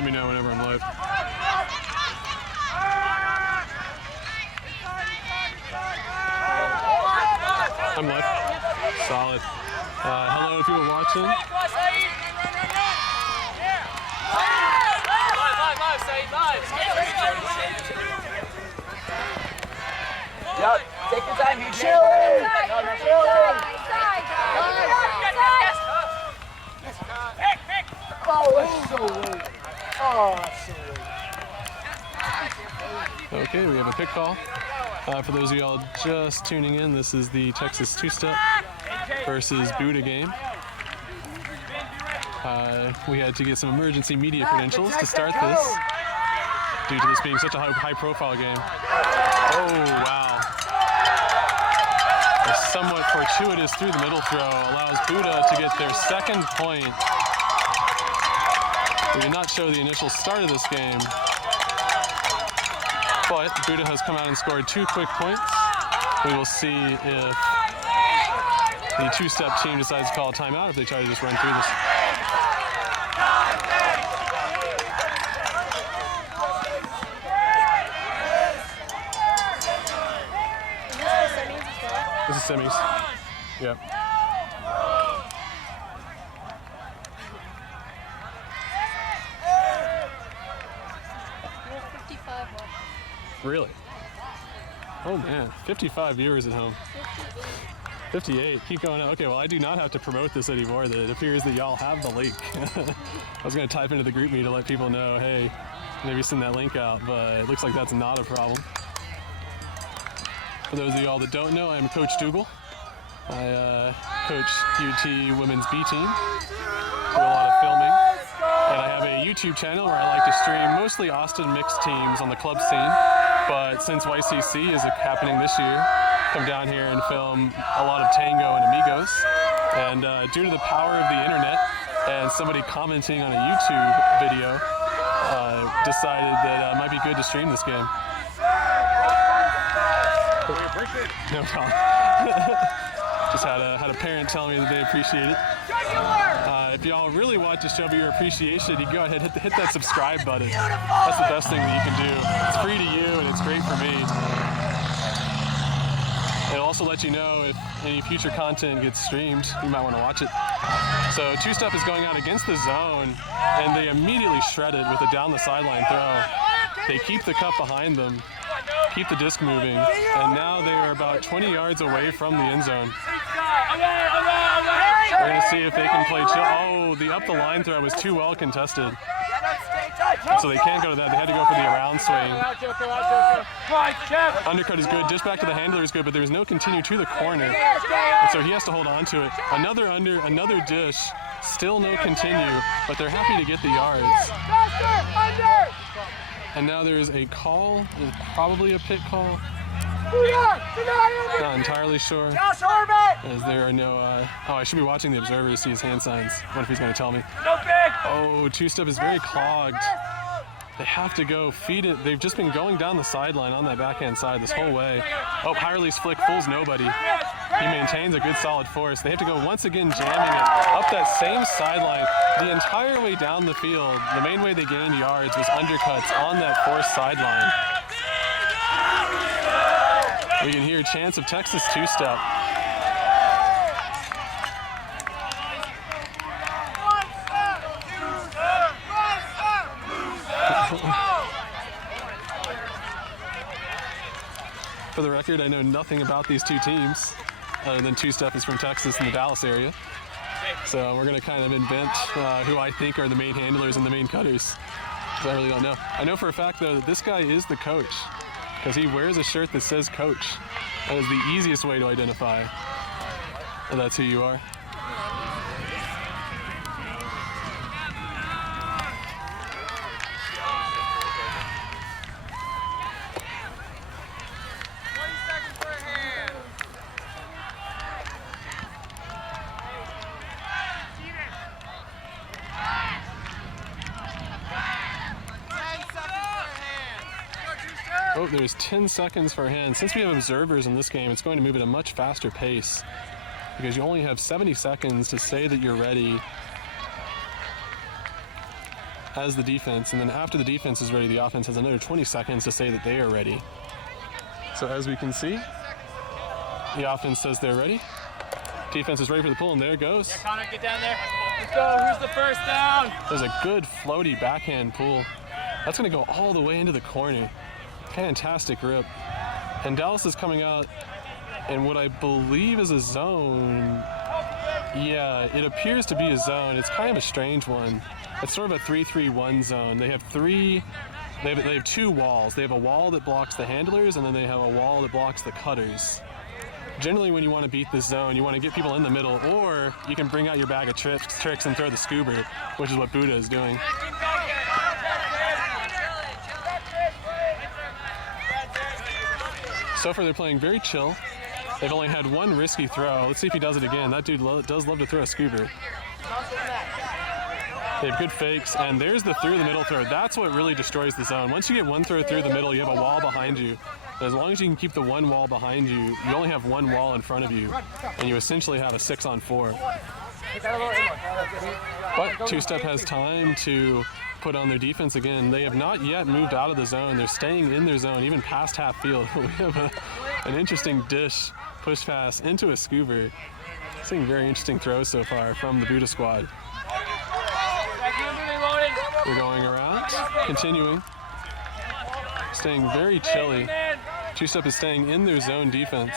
let me know whenever I'm live. I'm live. Solid. Hello to people watching. Yep, take your time here, Chili! Oh, that's so late. Oh, that's so late. Okay, we have a pick call. For those of y'all just tuning in, this is the Texas two-step versus BUDA game. We had to get some emergency media credentials to start this, due to this being such a high-profile game. Oh, wow. A somewhat fortuitous through the middle throw allows BUDA to get their second point. We did not show the initial start of this game, but BUDA has come out and scored 2 quick points. We will see if the two-step team decides to call a timeout, if they try to just run through this. This is semis. Yeah. Really? Oh man, 55 viewers at home. 58. Keep going. Okay, well I do not have to promote this anymore. That it appears that y'all have the link. I was going to type into the group me to let people know, hey, maybe send that link out, but it looks like that's not a problem. For those of y'all that don't know, I'm Coach Dougal. I coach UT women's B team, do a lot of filming, and I have a YouTube channel where I like to stream mostly Austin mixed teams on the club scene, but since YCC is happening this year, come down here and film a lot of tango and amigos, and due to the power of the internet and somebody commenting on a YouTube video, decided that it might be good to stream this game. No problem. Just had a parent tell me that they appreciate it. If y'all really want to show me your appreciation, you can go ahead and hit that subscribe button. That's the best thing that you can do. It's free to you and it's great for me. It'll also let you know if any future content gets streamed. You might want to watch it. So two-step is going out against the zone, and they immediately shred it with a down the sideline throw. They keep the cup behind them, keep the disc moving, and now they are about 20 yards away from the end zone. We're going to see if they can play chill. Oh, the up the line throw was too well contested. So they can't go to that. They had to go for the around swing. Undercut is good. Dish back to the handler is good, but there is no continue to the corner. And so he has to hold on to it. Another under, another dish. Still no continue, but they're happy to get the yards. And now there is a call. It's probably a pit call. Not entirely sure. As there are no, oh, I should be watching the observer to see his hand signs. I wonder if he's going to tell me. Oh, two-step is very clogged. They have to go feed it. They've just been going down the sideline on that backhand side this whole way. Oh, high release flick fools nobody. He maintains a good solid force. They have to go once again jamming it up that same sideline the entire way down the field. The main way they gained yards was undercuts on that forced sideline. We can hear chants of Texas two-step. For the record, I know nothing about these two teams, other than two-step is from Texas in the Dallas area. So we're going to kind of invent who I think are the main handlers and the main cutters. I really don't know. I know for a fact, though, that this guy is the coach, because he wears a shirt that says coach. That is the easiest way to identify that that's who you are. Oh, there's 10 seconds for a hand. Since we have observers in this game, it's going to move at a much faster pace because you only have 70 seconds to say that you're ready. as the defense, and then after the defense is ready, the offense has another 20 seconds to say that they are ready. So as we can see, the offense says they're ready. Defense is ready for the pull, and there it goes. Yeah, Connor, get down there. Let's go. Who's the first down? There's a good floaty backhand pull. That's going to go all the way into the corner. Fantastic rip. And Dallas is coming out in what I believe is a zone. Yeah, it appears to be a zone. It's kind of a strange one. It's sort of a 3-3-1 zone. They have two walls. They have a wall that blocks the handlers, and then they have a wall that blocks the cutters. Generally, when you want to beat this zone, you want to get people in the middle, or you can bring out your bag of tricks and throw the scuba, which is what BUDA is doing. So far, they're playing very chill. They've only had one risky throw. Let's see if he does it again. That dude does love to throw a scuba. They have good fakes, and there's the through the middle throw. That's what really destroys the zone. Once you get one throw through the middle, you have a wall behind you. As long as you can keep the one wall behind you, you only have one wall in front of you, and you essentially have a 6-on-4. But two-step has time to put on their defense again. They have not yet moved out of the zone. They're staying in their zone, even past half field. We have an interesting dish push pass into a scuba. Seeing very interesting throws so far from the BUDA squad. They're going around, continuing, staying very chilly. Two-step is staying in their zone defense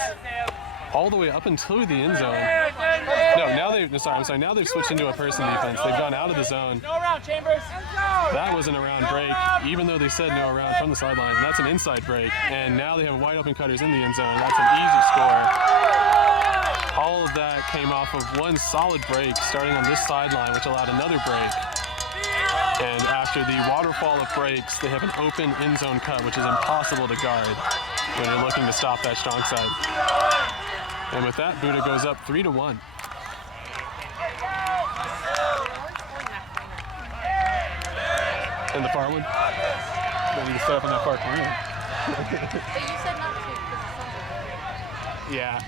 all the way up until the end zone. No, now they've switched into a person defense. They've gone out of the zone. No round, Chambers. That was an around break, even though they said no around from the sideline. That's an inside break, and now they have wide open cutters in the end zone. That's an easy score. All of that came off of one solid break starting on this sideline, which allowed another break. And after the waterfall of breaks, they have an open end zone cut, which is impossible to guard when you're looking to stop that strong side. And with that, BUDA goes up 3-1. And the far one? Don't need to set up in that far corner. But you said not to because it's something. Yeah.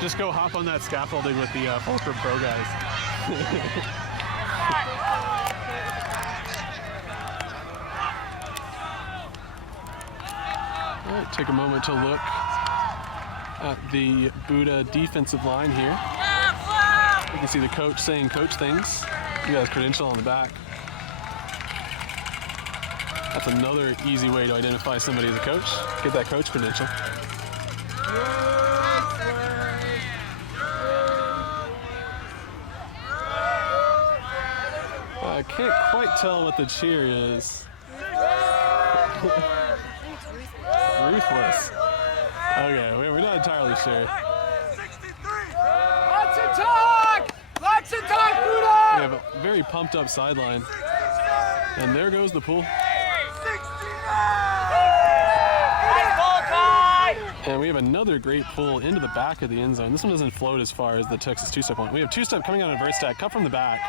Just go hop on that scaffolding with the Fulcrum Pro guys. All right, take a moment to look at the BUDA defensive line here. You can see the coach saying coach things. He has credential on the back. That's another easy way to identify somebody as a coach. Get that coach credential. I can't quite tell what the cheer is. Ruthless. Okay, we're not entirely sure. 63. Lots of talk! Lots of talk, BUDA! We have a very pumped up sideline. And there goes the pool. 69! And we have another great pull into the back of the end zone. This one doesn't float as far as the Texas two-step one. We have two-step coming out of vert stack, cut from the back.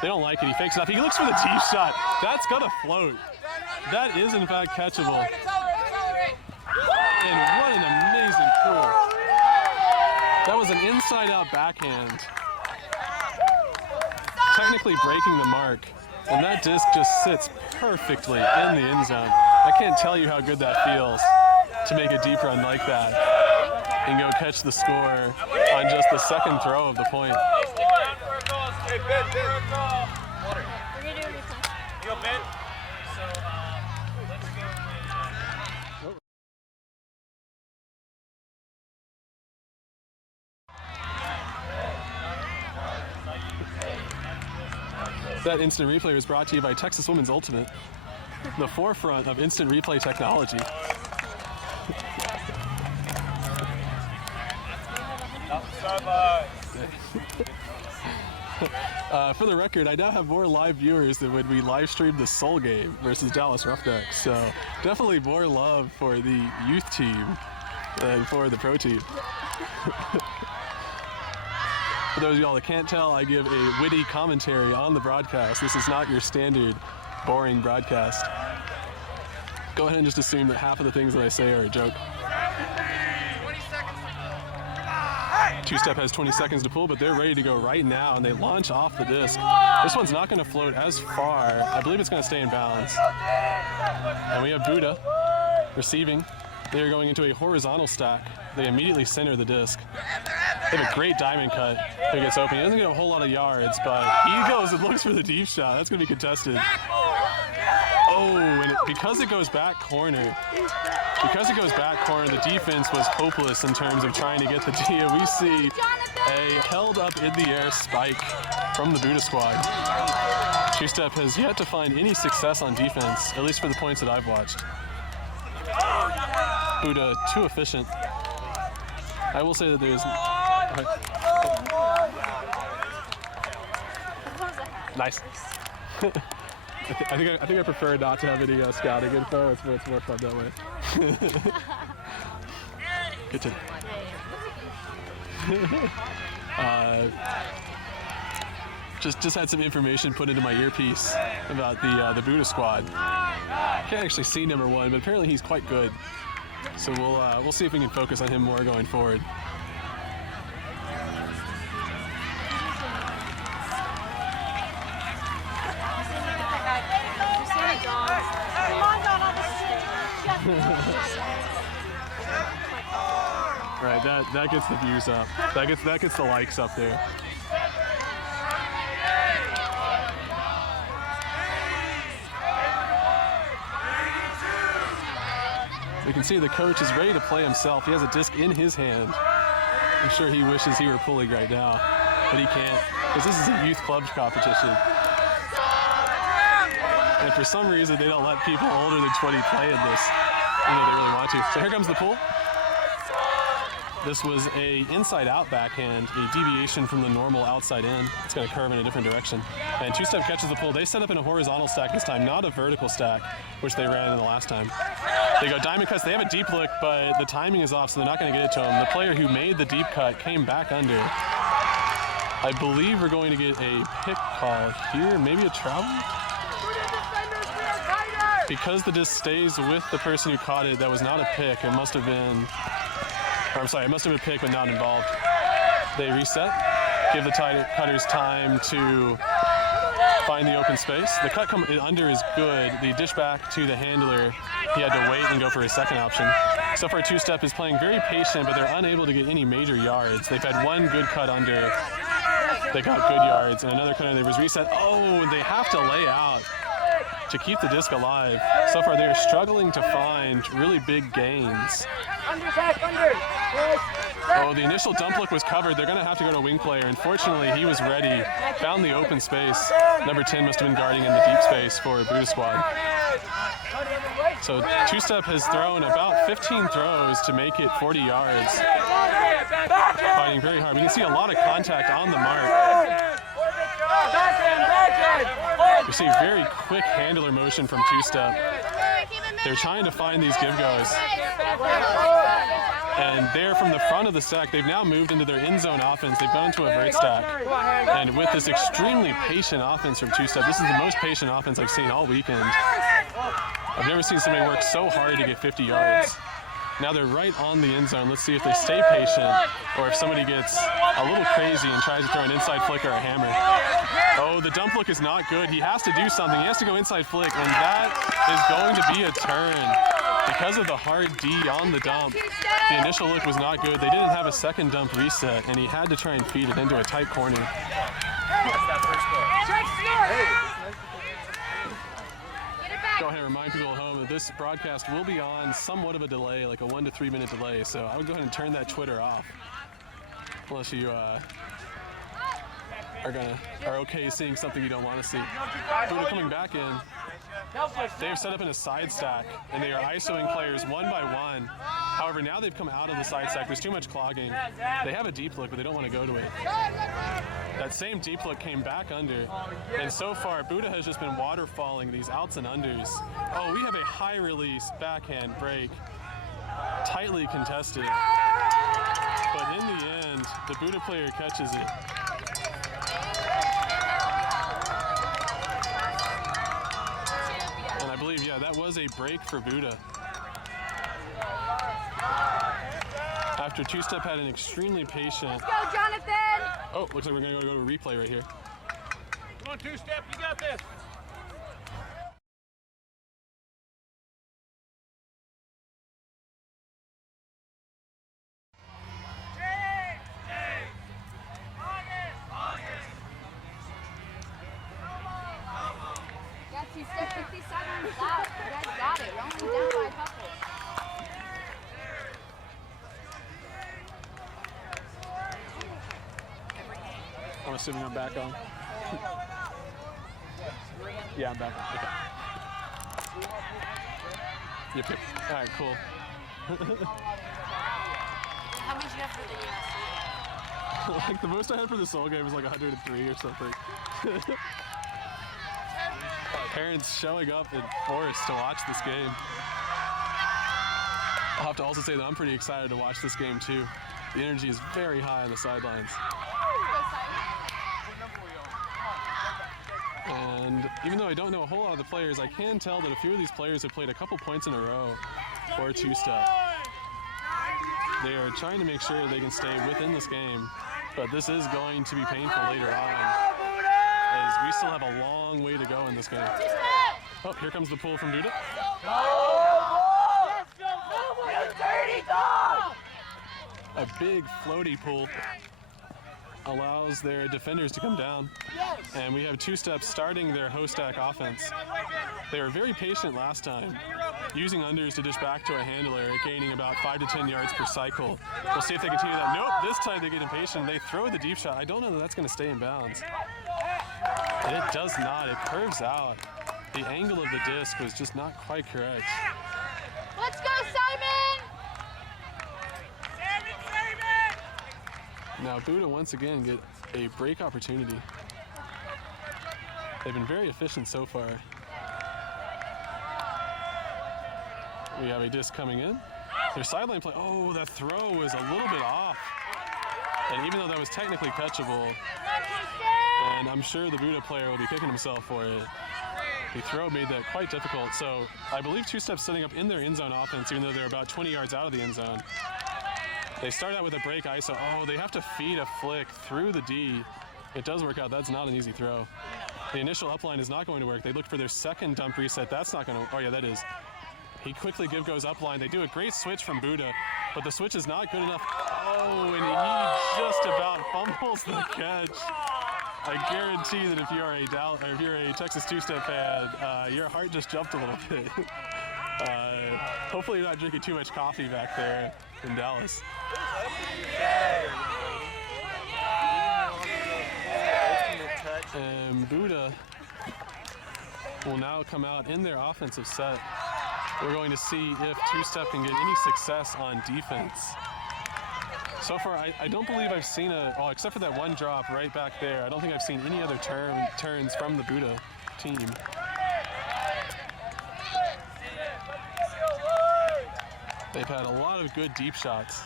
They don't like it. He fakes it up. He looks for the tee shot. That's gonna float. That is in fact catchable. And what an amazing pull. That was an inside-out backhand. Technically breaking the mark. And that disc just sits perfectly in the end zone. I can't tell you how good that feels to make a deep run like that and go catch the score on just the second throw of the point. Hey, Ben. Water. We're gonna do it next time. You go, Ben? That instant replay was brought to you by Texas Women's Ultimate, the forefront of instant replay technology. For the record, I now have more live viewers than when we live streamed the Soul game versus Dallas Roughnecks. So definitely more love for the youth team than for the pro team. For those of y'all that can't tell, I give a witty commentary on the broadcast. This is not your standard boring broadcast. Go ahead and just assume that half of the things that I say are a joke. 20 seconds. Two-step has 20 seconds to pull, but they're ready to go right now, and they launch off the disc. This one's not going to float as far. I believe it's going to stay in balance. And we have BUDA receiving. They are going into a horizontal stack. They immediately center the disc. They have a great diamond cut who gets open. He doesn't get a whole lot of yards, but he goes and looks for the deep shot. That's going to be contested. Oh, and because it goes back corner, the defense was hopeless in terms of trying to get the D. We see a held up in the air spike from the BUDA squad. Two-step has yet to find any success on defense, at least for the points that I've watched. BUDA too efficient. I will say that there's... Nice. I think I prefer not to have any scouting info. It's more fun that way. Good tip. Just had some information put into my earpiece about the BUDA squad. Can't actually see number one, but apparently he's quite good. So we'll see if we can focus on him more going forward. Right, that gets the views up. That gets the likes up there. We can see the coach is ready to play himself. He has a disc in his hand. I'm sure he wishes he were pulling right now, but he can't, because this is a youth club competition. And for some reason, they don't let people older than 20 play in this, even though they really want to. So here comes the pull. This was a inside-out backhand, a deviation from the normal outside-in. It's going to curve in a different direction. And two-step catches the pull. They set up in a horizontal stack this time, not a vertical stack, which they ran in the last time. They go diamond cuts. They have a deep look, but the timing is off, so they're not going to get it to him. The player who made the deep cut came back under. I believe we're going to get a pick call here, maybe a travel? Because the disc stays with the person who caught it, that was not a pick. It must have been... I'm sorry, it must have been picked but not involved. They reset, give the cutters time to find the open space. The cut under is good. The dish back to the handler, he had to wait and go for his second option. So far, two-step is playing very patient, but they're unable to get any major yards. They've had one good cut under. They got good yards, and another cut under was reset. Oh, they have to lay out to keep the disc alive. So far, they are struggling to find really big gains. Oh, the initial dump look was covered. They're going to have to go to wing player. Unfortunately, he was ready, found the open space. Number 10 must have been guarding in the deep space for BUDA squad. So two-step has thrown about 15 throws to make it 40 yards. Fighting very hard. We can see a lot of contact on the mark. You see very quick handler motion from two-step. They're trying to find these give-goes. And there from the front of the stack, they've now moved into their in-zone offense. They've gone into a vert stack. And with this extremely patient offense from two-step, this is the most patient offense I've seen all weekend. I've never seen somebody work so hard to get 50 yards. Now they're right on the end zone. Let's see if they stay patient or if somebody gets a little crazy and tries to throw an inside flick or a hammer. Oh, the dump look is not good. He has to do something. He has to go inside flick, and that is going to be a turn. Because of the hard D on the dump, the initial look was not good. They didn't have a second dump reset, and he had to try and feed it into a tight corner. Go ahead and remind people at home that this broadcast will be on somewhat of a delay, like a 1 to 3 minute delay. So I would go ahead and turn that Twitter off, unless you are okay seeing something you don't want to see. BUDA coming back in. They have set up in a side stack, and they are ISOing players one by one. However, now they've come out of the side stack. There's too much clogging. They have a deep look, but they don't want to go to it. That same deep look came back under, and so far, BUDA has just been waterfalling these outs and unders. Oh, we have a high release backhand break, tightly contested. But in the end, the BUDA player catches it. And I believe, yeah, that was a break for BUDA. After two-step had an extremely patient. Let's go, Jonathan! Oh, looks like we're going to go to a replay right here. Come on, two-step, you got this. Got two-step 50 seconds out. You guys got it. You're only down by a couple. I'm assuming I'm back on. Yeah, I'm back on. Okay. Yep, yep. All right, cool. How much you have for the US? Like the most I had for the Seoul game was like 103 or something. Parents showing up in force to watch this game. I'll have to also say that I'm pretty excited to watch this game too. The energy is very high on the sidelines. And even though I don't know a whole lot of the players, I can tell that a few of these players have played a couple points in a row or two-step. They are trying to make sure they can stay within this game, but this is going to be painful later on, as we still have a long way to go in this game. Oh, here comes the pull from BUDA. A big floaty pull allows their defenders to come down, and we have two-steps starting their Hostak offense. They were very patient last time, using unders to dish back to a handler, gaining about 5 to 10 yards per cycle. We'll see if they continue that. Nope, this time they get impatient. They throw the deep shot. I don't know that that's going to stay in bounds. And it does not. It curves out. The angle of the disc was just not quite correct. Let's go, Simon! Now BUDA once again get a break opportunity. They've been very efficient so far. We have a disc coming in. Their sideline play, oh, that throw was a little bit off. And even though that was technically catchable, and I'm sure the BUDA player will be kicking himself for it, the throw made that quite difficult. So I believe two-steps setting up in their end zone offense, even though they're about 20 yards out of the end zone. They start out with a break ISO. Oh, they have to feed a flick through the D. It does work out. That's not an easy throw. The initial upline is not going to work. They look for their second dump reset. That's not going to, oh yeah, that is. He quickly goes upline. They do a great switch from BUDA, but the switch is not good enough. Oh, and he just about fumbles the catch. I guarantee that if you're a Texas two-step fan, your heart just jumped a little bit. Hopefully you're not drinking too much coffee back there in Dallas. And BUDA will now come out in their offensive set. We're going to see if two-step can get any success on defense. So far, I don't believe I've seen well, except for that one drop right back there, I don't think I've seen any other turns from the BUDA team. They've had a lot of good deep shots,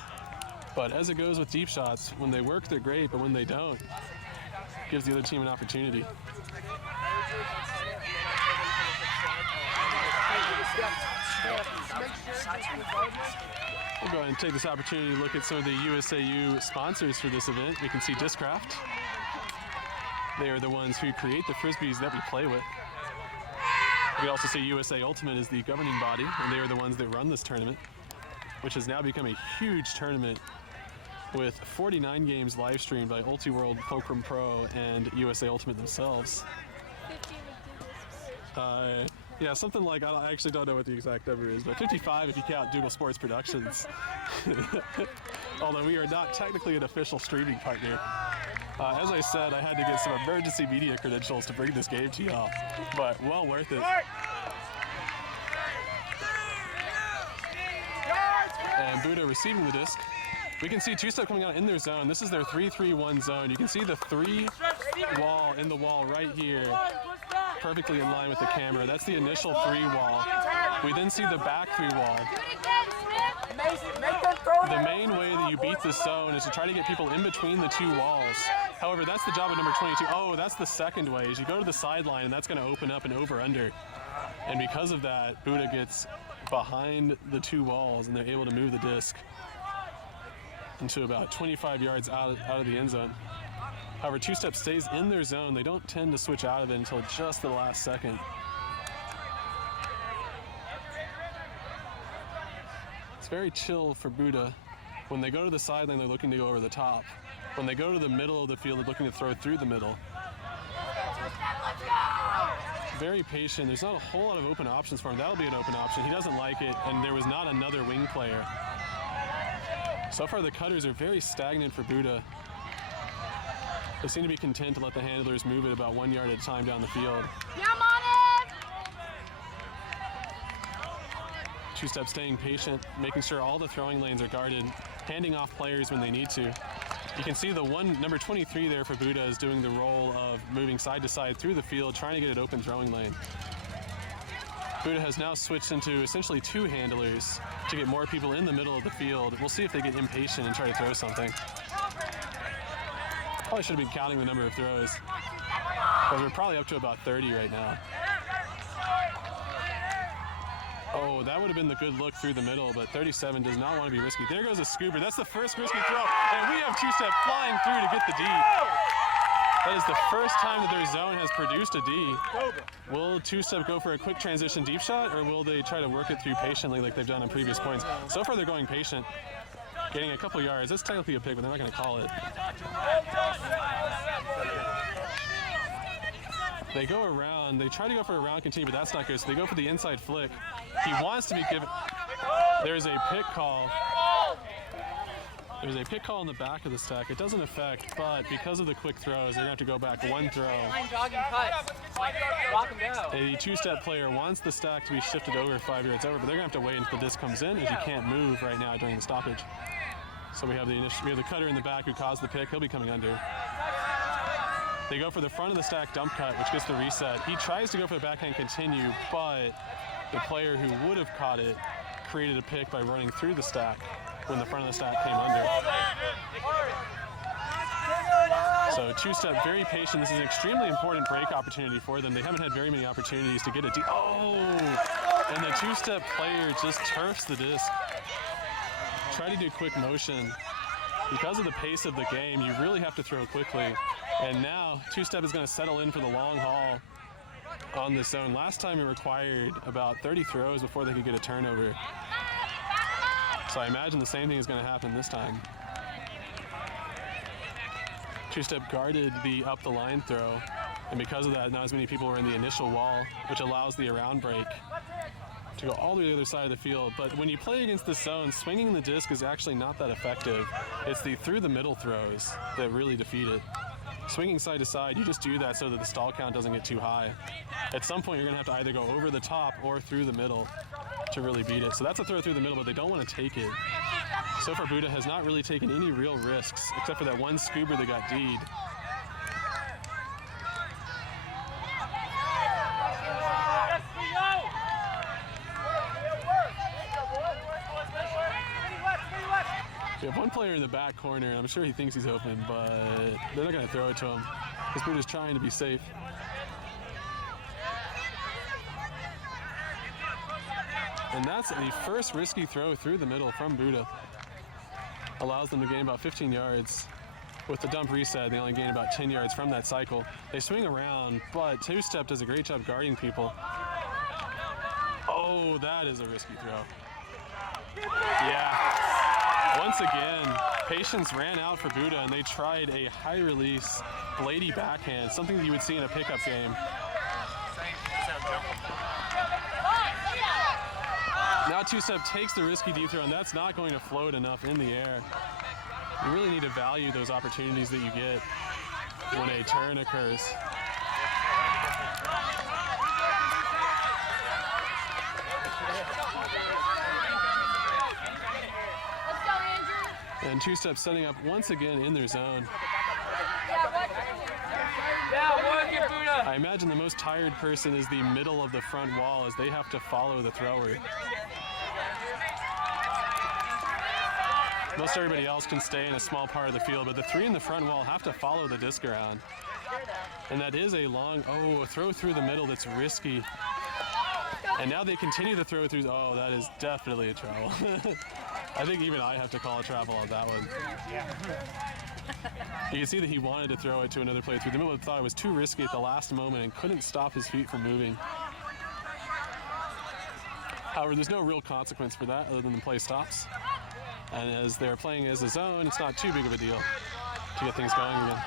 but as it goes with deep shots, when they work, they're great, but when they don't, it gives the other team an opportunity. We'll go ahead and take this opportunity to look at some of the USAU sponsors for this event. We can see Discraft. They are the ones who create the Frisbees that we play with. We can also see USA Ultimate is the governing body, and they are the ones that run this tournament, which has now become a huge tournament with 49 games live streamed by Ultiworld, Fulcrum Pro, and USA Ultimate themselves. Yeah, something like, I actually don't know what the exact number is, but 55 if you count Dougal Sports Productions. Although we are not technically an official streaming partner. As I said, I had to get some emergency media credentials to bring this game to y'all, but well worth it. And BUDA receiving the disc. We can see two-step coming out in their zone. This is their 3-3-1 zone. You can see the 3 wall in the wall right here, perfectly in line with the camera. That's the initial 3 wall. We then see the back 3 wall. The main way that you beat this zone is to try to get people in between the 2 walls. However, that's the job of number 22. Oh, that's the second way, is you go to the sideline, and that's going to open up an over-under. And because of that, BUDA gets behind the 2 walls, and they're able to move the disc. into about 25 yards out of the end zone. However, two-step stays in their zone. They don't tend to switch out of it until just the last second. It's very chill for BUDA. When they go to the sideline, they're looking to go over the top. When they go to the middle of the field, they're looking to throw through the middle. Very patient. There's not a whole lot of open options for him. That'll be an open option. He doesn't like it, and there was not another wing player. So far, the cutters are very stagnant for BUDA. They seem to be content to let the handlers move it about 1 yard at a time down the field. Yeah, I'm on it! Two-step staying patient, making sure all the throwing lanes are guarded, handing off players when they need to. You can see the number 23 there for BUDA is doing the role of moving side to side through the field, trying to get an open throwing lane. BUDA has now switched into essentially two handlers to get more people in the middle of the field. We'll see if they get impatient and try to throw something. Probably should have been counting the number of throws, but we're probably up to about 30 right now. Oh, that would have been the good look through the middle, but 37 does not want to be risky. There goes a scooper. That's the first risky throw, and we have two-step flying through to get the D. That is the first time that their zone has produced a D. Will two-step go for a quick transition deep shot, or will they try to work it through patiently like they've done on previous points? So far, they're going patient, getting a couple yards. That's technically a pick, but they're not going to call it. They go around. They try to go for a round continue, but that's not good. So they go for the inside flick. He wants to be given. There's a pick call. There's a pick call in the back of the stack. It doesn't affect, but because of the quick throws, they're going to have to go back one throw. A two-step player wants the stack to be shifted over 5 yards over, but they're going to have to wait until the disc comes in, as you can't move right now during the stoppage. So we have the cutter in the back who caused the pick. He'll be coming under. They go for the front of the stack dump cut, which gets the reset. He tries to go for the backhand continue, but the player who would have caught it created a pick by running through the stack when the front of the stack came under. So two-step, very patient. This is an extremely important break opportunity for them. They haven't had very many opportunities to get a D. Oh! And the two-step player just turfs the disc. Try to do quick motion. Because of the pace of the game, you really have to throw quickly. And now, two-step is going to settle in for the long haul on this zone. Last time it required about 30 throws before they could get a turnover. So I imagine the same thing is going to happen this time. Two-step guarded the up the line throw, and because of that, not as many people were in the initial wall, which allows the around break to go all the way to the other side of the field. But when you play against this zone, swinging the disc is actually not that effective. It's the through the middle throws that really defeat it. Swinging side to side, you just do that so that the stall count doesn't get too high. At some point, you're going to have to either go over the top or through the middle to really beat it. So that's a throw through the middle, but they don't want to take it. So far, BUDA has not really taken any real risks, except for that one scuba that got D'd. We have one player in the back corner, and I'm sure he thinks he's open, but they're not going to throw it to him because BUDA's trying to be safe. And that's the first risky throw through the middle from BUDA. Allows them to gain about 15 yards. With the dump reset, they only gain about 10 yards from that cycle. They swing around, but two-step does a great job guarding people. Oh, that is a risky throw. Yeah. Once again, patience ran out for BUDA, and they tried a high release bladey backhand, something that you would see in a pickup game. Now two-step takes the risky deep throw, and that's not going to float enough in the air. You really need to value those opportunities that you get when a turn occurs. And two-step setting up once again in their zone. I imagine the most tired person is the middle of the front wall as they have to follow the thrower. Most everybody else can stay in a small part of the field, but the three in the front wall have to follow the disc around. And that is a long, a throw through the middle that's risky. And now they continue to throw through, that is definitely a trouble. I think even I have to call a travel on that one. You can see that he wanted to throw it to another player through the middle, but thought it was too risky at the last moment and couldn't stop his feet from moving. However, there's no real consequence for that other than the play stops. And as they're playing as a zone, it's not too big of a deal to get things going again.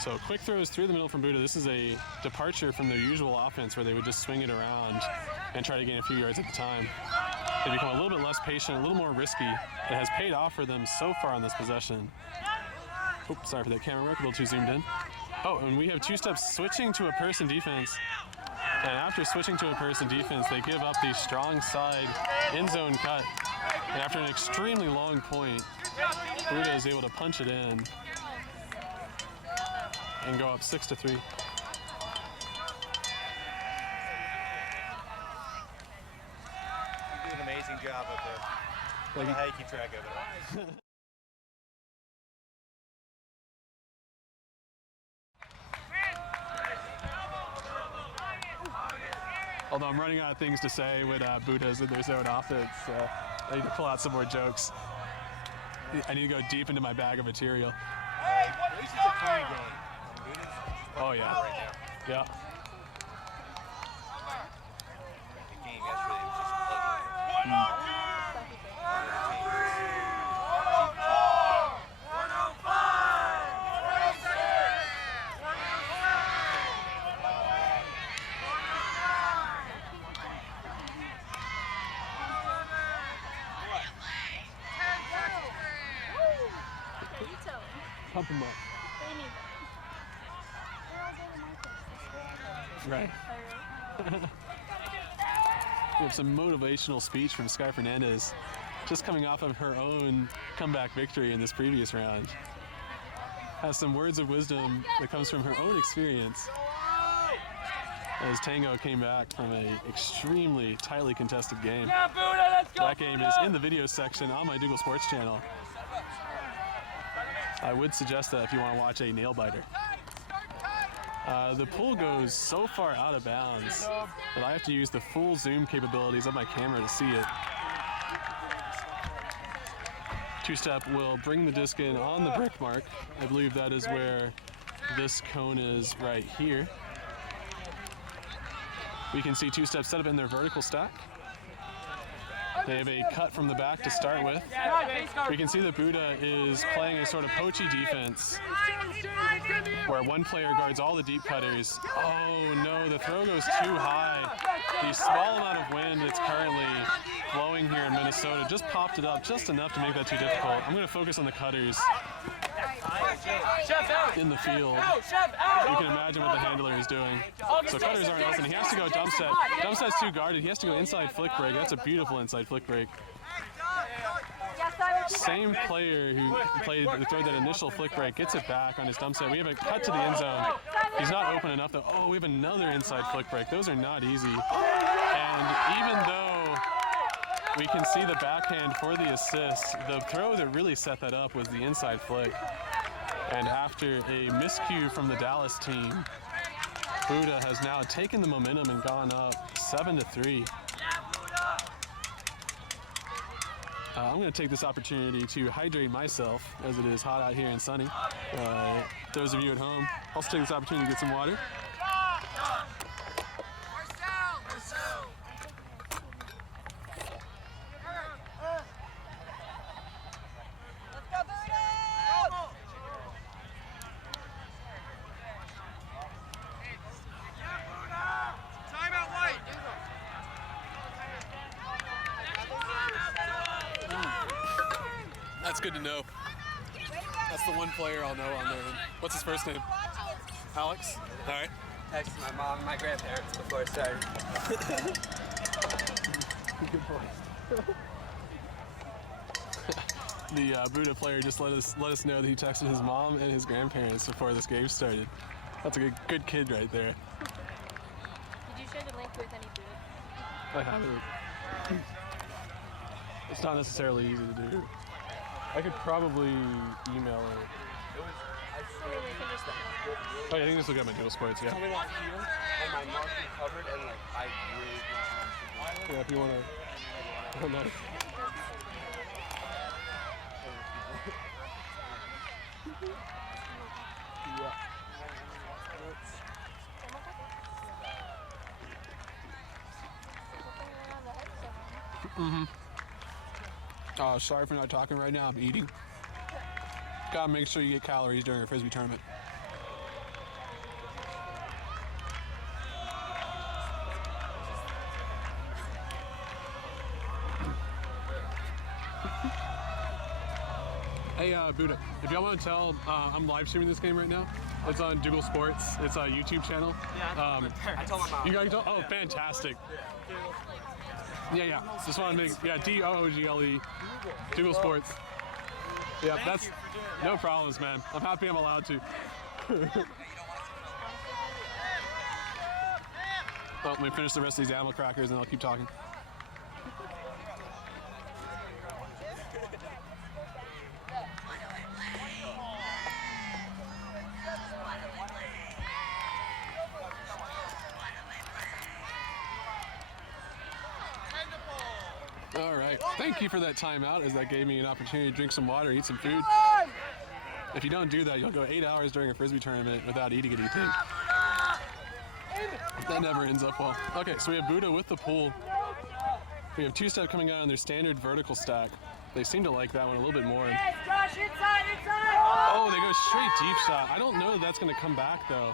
So quick throws through the middle from BUDA. This is a departure from their usual offense where they would just swing it around and try to gain a few yards at the time. They become a little bit less patient, a little more risky. It has paid off for them so far on this possession. Oops, sorry for that camera work, a little too zoomed in. Oh, and we have two steps switching to a person defense. And after switching to a person defense, they give up the strong side end zone cut. And after an extremely long point, BUDA is able to punch it in and go up 6-3. You do an amazing job up there. I don't know how you keep track of it. Although I'm running out of things to say when BUDA's in their zone offense, I need to pull out some more jokes. I need to go deep into my bag of material. At least it's a clean game. Oh yeah. Right now. Yeah. The game yesterday was just ugly. Pump them up. Right. We have some motivational speech from Sky Fernandez, just coming off of her own comeback victory in this previous round. Has some words of wisdom that comes from her own experience as Tango came back from an extremely tightly contested game. Yeah, BUDA, let's go, That game BUDA! is in the video section on my Dougal Sports channel. I would suggest that if you want to watch a nail biter. The pool goes so far out of bounds that I have to use the full zoom capabilities of my camera to see it. Two-step will bring the disc in on the brick mark. I believe that is where this cone is right here. We can see two-step set up in their vertical stack. They have a cut from the back to start with. We can see that BUDA is playing a sort of poachy defense where one player guards all the deep cutters. Oh no, the throw goes too high. The small amount of wind that's currently blowing here in Minnesota just popped it up just enough to make that too difficult. I'm going to focus on the cutters in the field. You can imagine what the handler is doing. So cutters aren't open. He has to go dump set. Dump set's too guarded. He has to go inside flick break. That's a beautiful inside flick break. Same player who threw that initial flick break gets it back on his dump set. We have a cut to the end zone. He's not open enough though. Oh, we have another inside flick break. Those are not easy. And even though we can see the backhand for the assist, the throw that really set that up was the inside flick. And after a miscue from the Dallas team, BUDA has now taken the momentum and gone up 7-3. I'm going to take this opportunity to hydrate myself as it is hot out here and sunny. Those of you at home, also take this opportunity to get some water. That's good to know. That's the one player I'll know on there. What's his first name? Alex? All right. Texted my mom and my grandparents before it started. Good boy. The BUDA player just let us know that he texted his mom and his grandparents before this game started. That's a good kid right there. Did you share the link with any BUDA? I haven't. It's not necessarily easy to do. I could probably email it. Oh yeah, I think this will get my Dougal Sports, yeah. Coming off here, and my mouth is covered, and like I really don't want to. Yeah, if you want to. Oh, nice. Oh, sorry for not talking right now. I'm eating. Gotta make sure you get calories during a Frisbee tournament. Hey, Buda, if y'all want to tell, I'm live streaming this game right now. It's on Dougal Sports. It's a YouTube channel. Yeah, I told my mom. You guys, oh, fantastic. Yeah. Just want to make, DOOGLE, Dougal Sports. Yeah, that's no problems, man. I'm happy I'm allowed to. Well, let me finish the rest of these animal crackers and I'll keep talking. All right, thank you for that timeout, as that gave me an opportunity to drink some water, eat some food. If you don't do that, you'll go 8 hours during a Frisbee tournament without eating anything. That never ends up well. Okay, so we have Buda with the pool. We have two-step coming out on their standard vertical stack. They seem to like that one a little bit more. Oh, they go straight deep shot. I don't know that that's going to come back, though.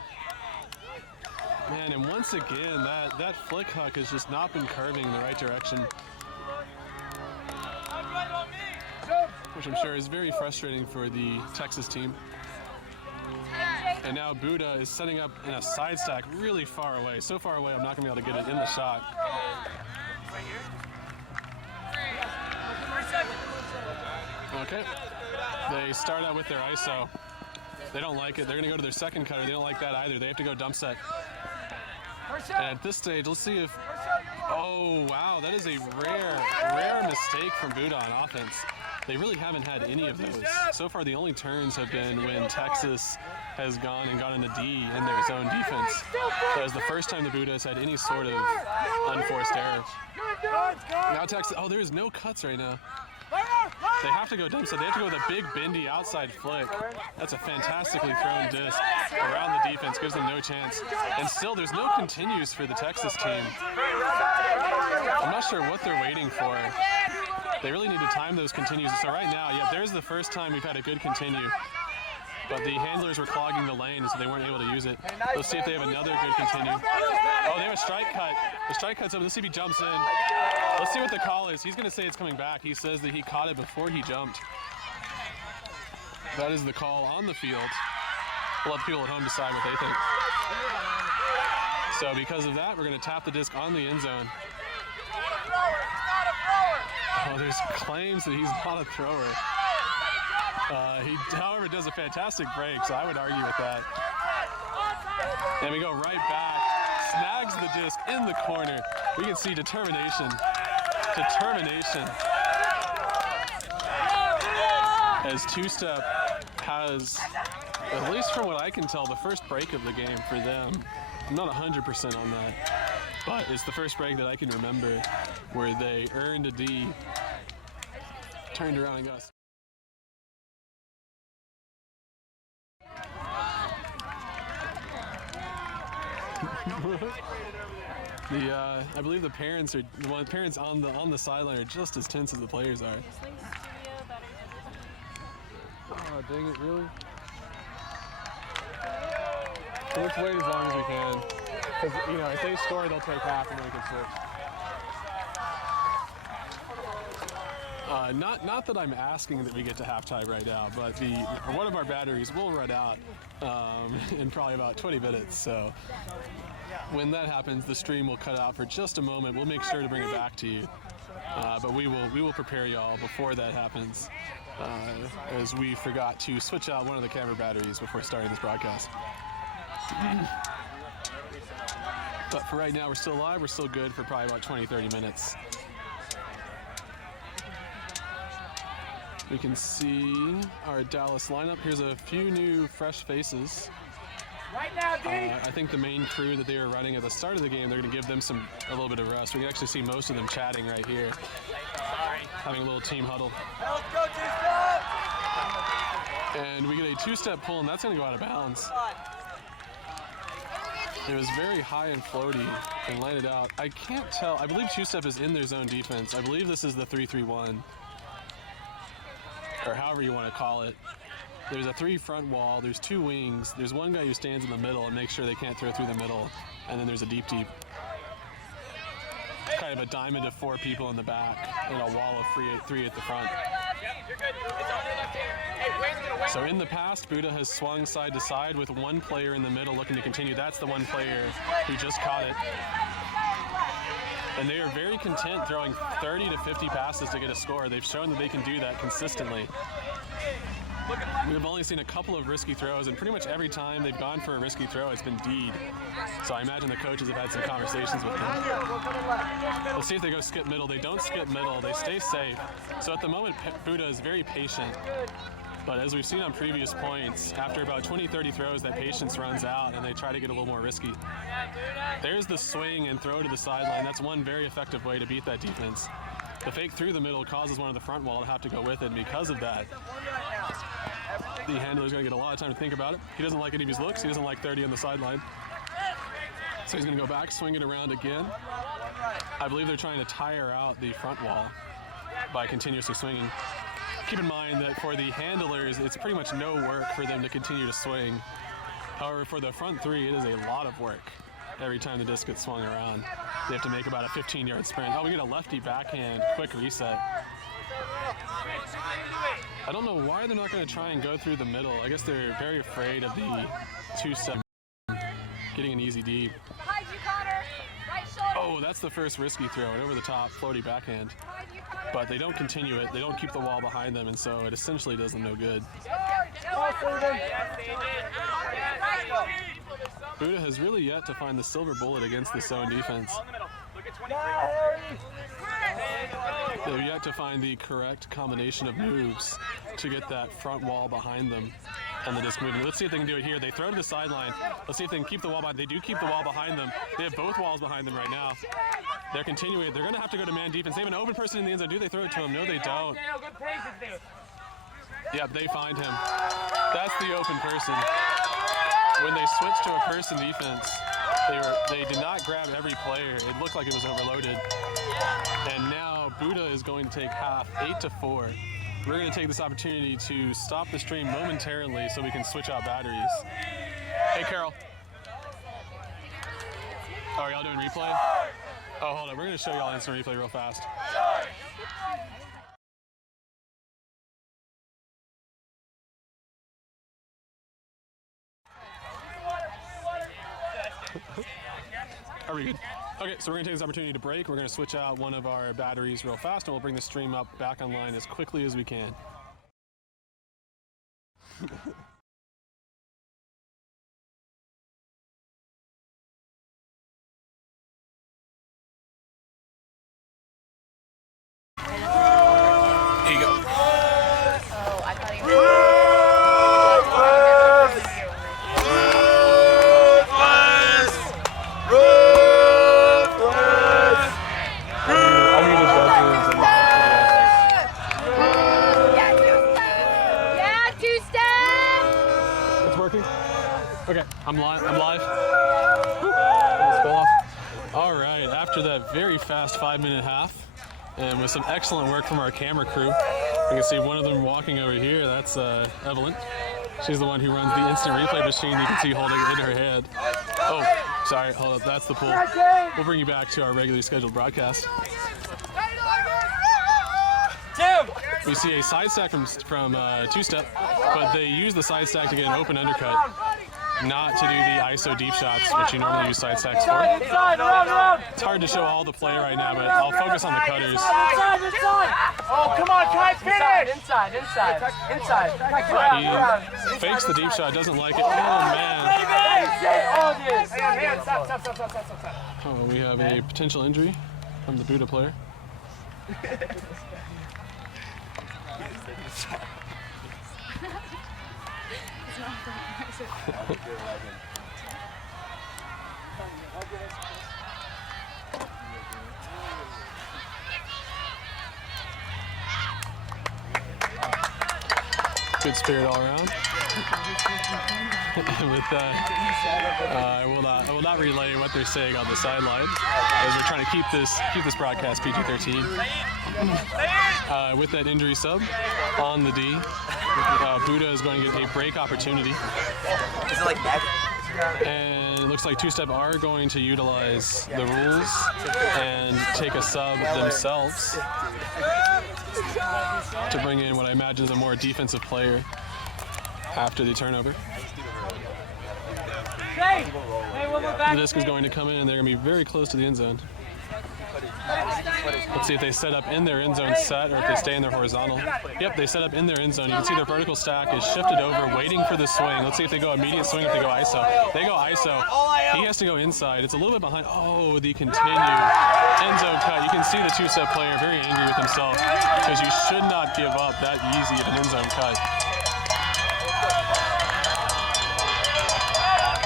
Man, and once again, that flick huck has just not been curving in the right direction. Which I'm sure is very frustrating for the Texas team. And now Buda is setting up in a side stack really far away. So far away, I'm not going to be able to get it in the shot. Okay. They start out with their ISO. They don't like it. They're going to go to their second cutter. They don't like that either. They have to go dump set. And at this stage, let's see if... Oh, wow. That is a rare mistake from Buda on offense. They really haven't had any of those. So far, the only turns have been when Texas has gone and gotten a D in their zone defense. That was the first time the Buda has had any sort of unforced error. Now Texas, oh, there's no cuts right now. They have to go dump set. They have to go with a big bendy outside flick. That's a fantastically thrown disc around the defense, gives them no chance. And still, there's no continues for the Texas team. I'm not sure what they're waiting for. They really need to time those continues. So right now, yeah, there's the first time we've had a good continue. But the handlers were clogging the lane, so they weren't able to use it. Let's see if they have another good continue. Oh, they have a strike cut. The strike cut's up. Let's see if he jumps in. Let's see what the call is. He's going to say it's coming back. He says that he caught it before he jumped. That is the call on the field. We'll let people at home decide what they think. So because of that, we're going to tap the disc on the end zone. Oh, there's claims that he's not a thrower. He, however, does a fantastic break, so I would argue with that. And we go right back, snags the disc in the corner. We can see determination. As two-step has, at least from what I can tell, the first break of the game for them. I'm not 100% on that, but it's the first break that I can remember where they earned a D, turned around and got a... I believe the parents on the sideline are just as tense as the players are. Oh, dang it, really? So let's wait as long as we can. Because, you know, if they score, they'll take half and then we can switch. Not that I'm asking that we get to halftime right now, but one of our batteries will run out in probably about 20 minutes. So when that happens, the stream will cut out for just a moment. We'll make sure to bring it back to you, but we will prepare y'all before that happens, as we forgot to switch out one of the camera batteries before starting this broadcast. But for right now, we're still live. We're still good for probably about 20-30 minutes. We can see our Dallas lineup. Here's a few new fresh faces. Right now, D. I think the main crew that they were running at the start of the game, they're going to give them a little bit of rest. We can actually see most of them chatting right here. having a little team huddle. Let's go, two-step! And we get a two-step pull, and that's going to go out of bounds. It was very high and floaty and landed out. I can't tell. I believe two-step is in their zone defense. I believe this is the 3-3-1, or however you want to call it. There's a 3 front wall. There's 2 wings. There's one guy who stands in the middle and makes sure they can't throw through the middle. And then there's a deep. Kind of a diamond of 4 people in the back and a wall of 3 at the front. So in the past, BUDA has swung side to side with one player in the middle looking to continue. That's the one player who just caught it. And they are very content throwing 30 to 50 passes to get a score. They've shown that they can do that consistently. We've only seen a couple of risky throws, and pretty much every time they've gone for a risky throw, it's been D'd. So I imagine the coaches have had some conversations with them. Let's see if they go skip middle. They don't skip middle. They stay safe. So at the moment, BUDA is very patient. But as we've seen on previous points, after about 20, 30 throws, that patience runs out and they try to get a little more risky. There's the swing and throw to the sideline. That's one very effective way to beat that defense. The fake through the middle causes one of the front wall to have to go with it, and because of that, the handler's going to get a lot of time to think about it. He doesn't like any of his looks. He doesn't like 30 on the sideline. So he's going to go back, swing it around again. I believe they're trying to tire out the front wall by continuously swinging. Keep in mind that for the handlers, it's pretty much no work for them to continue to swing. However, for the front 3, it is a lot of work every time the disc gets swung around. They have to make about a 15-yard sprint. Oh, we get a lefty backhand, quick reset. I don't know why they're not going to try and go through the middle. I guess they're very afraid of the 2-step getting an easy D. Behind you, Connor. Right shoulder. Oh, that's the first risky throw, and over the top, floaty backhand. Behind you, Connor. But they don't continue it. They don't keep the wall behind them, and so it essentially does them no good. BUDA has really yet to find the silver bullet against the zone defense. They've yet to find the correct combination of moves to get that front wall behind them and the disc moving. Let's see if they can do it here. They throw to the sideline. Let's see if they can keep the wall behind. They do keep the wall behind them. They have both walls behind them right now. They're continuing. They're going to have to go to man defense. They have an open person in the end zone. Do they throw it to him? No, they don't. Yep, they find him. That's the open person. When they switched to a person defense, they did not grab every player. It looked like it was overloaded. And now BUDA is going to take half, 8-4. We're going to take this opportunity to stop the stream momentarily so we can switch out batteries. Hey, Carol. Oh, are y'all doing replay? Oh, hold on. We're going to show y'all instant replay real fast. Are we good? Okay, so we're going to take this opportunity to break. We're going to switch out one of our batteries real fast, and we'll bring the stream up back online as quickly as we can. Here you go. Oh, I thought he was. Okay, I'm live. Let's go off. All right, after that very fast 5-minute half, and with some excellent work from our camera crew, you can see one of them walking over here. That's Evelyn. She's the one who runs the instant replay machine. You can see holding it in her hand. Oh, sorry, hold up, that's the pool. We'll bring you back to our regularly scheduled broadcast. We see a side stack from 2-step, but they use the side stack to get an open undercut, not to do the ISO deep shots, which you normally use side stacks for. It's hard to show all the play right now, but I'll focus on the cutters. Oh, come on, Kai, finish! He fakes the deep shot, doesn't like it. Oh, man. Oh, we have a potential injury from the BUDA player. Good spirit all around. And with that, I will not relay what they're saying on the sideline, as we're trying to keep this broadcast PG-13. With that injury sub on the D, BUDA is going to get a break opportunity. Is it like that? And it looks like two-step are going to utilize the rules and take a sub themselves to bring in what I imagine is a more defensive player after the turnover. The disc is going to come in and they're going to be very close to the end zone. Let's see if they set up in their end zone set or if they stay in their horizontal. Yep, they set up in their end zone. You can see their vertical stack is shifted over, waiting for the swing. Let's see if they go immediate swing, if they go ISO. They go ISO. He has to go inside. It's a little bit behind. Oh, the continue. End zone cut. You can see the two-step player very angry with himself because you should not give up that easy at an end zone cut.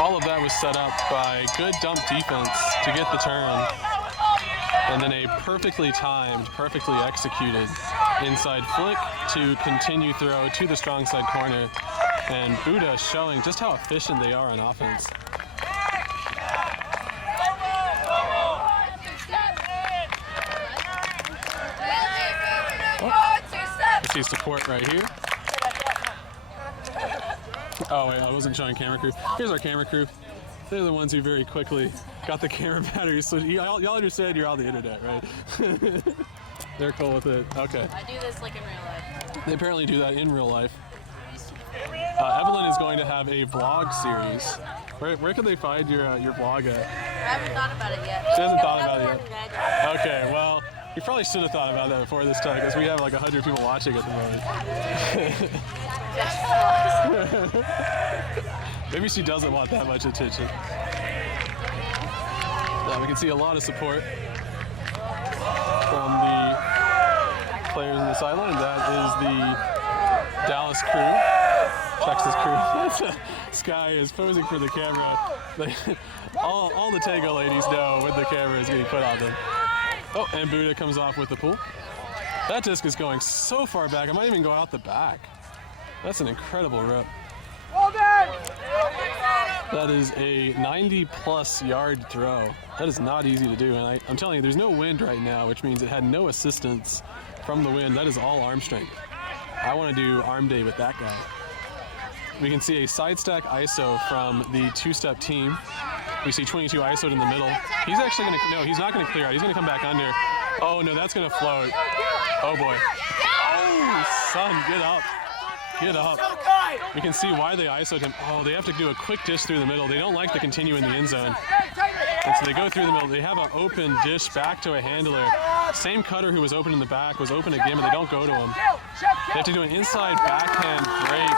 All of that was set up by good dump defense to get the turn. And then a perfectly timed, perfectly executed inside flick to continue throw to the strong side corner. And BUDA showing just how efficient they are on offense. You see support right here. Oh wait, I wasn't showing camera crew. Here's our camera crew. They're the ones who very quickly got the camera battery. So y'all understand you're on the internet, right? They're cool with it. Okay. I do this like in real life. They apparently do that in real life. Evelyn is going to have a vlog series. Where can they find your vlog at? I haven't thought about it yet. She hasn't thought about it yet. Okay, well, you probably should have thought about that before this time because we have like 100 people watching at the moment. Maybe she doesn't want that much attention. Now we can see a lot of support from the players in the sideline. That is the Dallas crew, Texas crew. Sky is posing for the camera. All the Tango ladies know when the camera is getting put on them. Oh, and BUDA comes off with the pull. That disc is going so far back, it might even go out the back. That's an incredible rip. That is a 90-plus yard throw. That is not easy to do, and I'm telling you, there's no wind right now, which means it had no assistance from the wind. That is all arm strength. I want to do arm day with that guy. We can see a side stack ISO from the two-step team. We see 22 ISO'd in the middle. He's actually going to, no, he's not going to clear out. He's going to come back under. Oh, no, that's going to float. Oh, boy. Oh, son, get up. Get up. We can see why they ISO'd him. Oh, they have to do a quick dish through the middle. They don't like to continue in the end zone. And so they go through the middle. They have an open dish back to a handler. Same cutter who was open in the back was open again, but they don't go to him. They have to do an inside backhand break.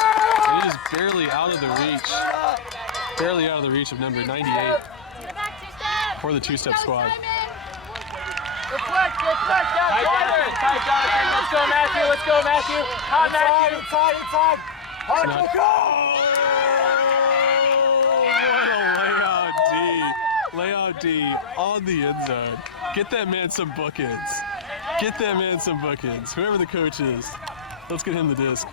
And it is barely out of the reach. Barely out of the reach of number 98 for the two-step squad. Tight, Jonathan. Let's go, Matthew. Let's go, Matthew. Hot, Matthew. Inside. Hard to go. What a layout D on the end zone. Get that man some bookends. Get that man some bookends. Whoever the coach is, let's get him the disc.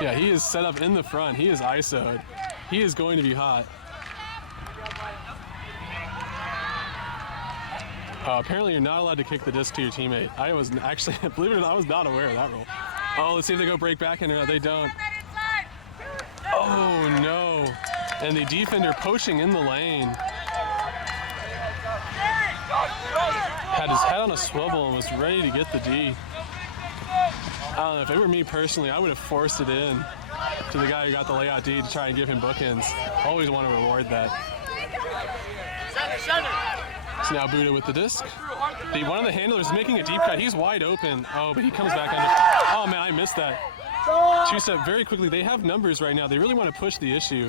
Yeah, he is set up in the front. He is ISO'd. He is going to be hot. Apparently you're not allowed to kick the disc to your teammate. I was actually, believe it or not, I was not aware of that rule. Oh, let's see if they go break back in. No, they don't. Oh, no. And the defender poaching in the lane. Had his head on a swivel and was ready to get the D. I don't know, if it were me personally, I would have forced it in to the guy who got the layout D to try and give him bookends. Always want to reward that. So now BUDA with the disc. One of the handlers is making a deep cut. He's wide open. Oh, but he comes back under. Oh, man, I missed that. Two-step very quickly. They have numbers right now. They really want to push the issue.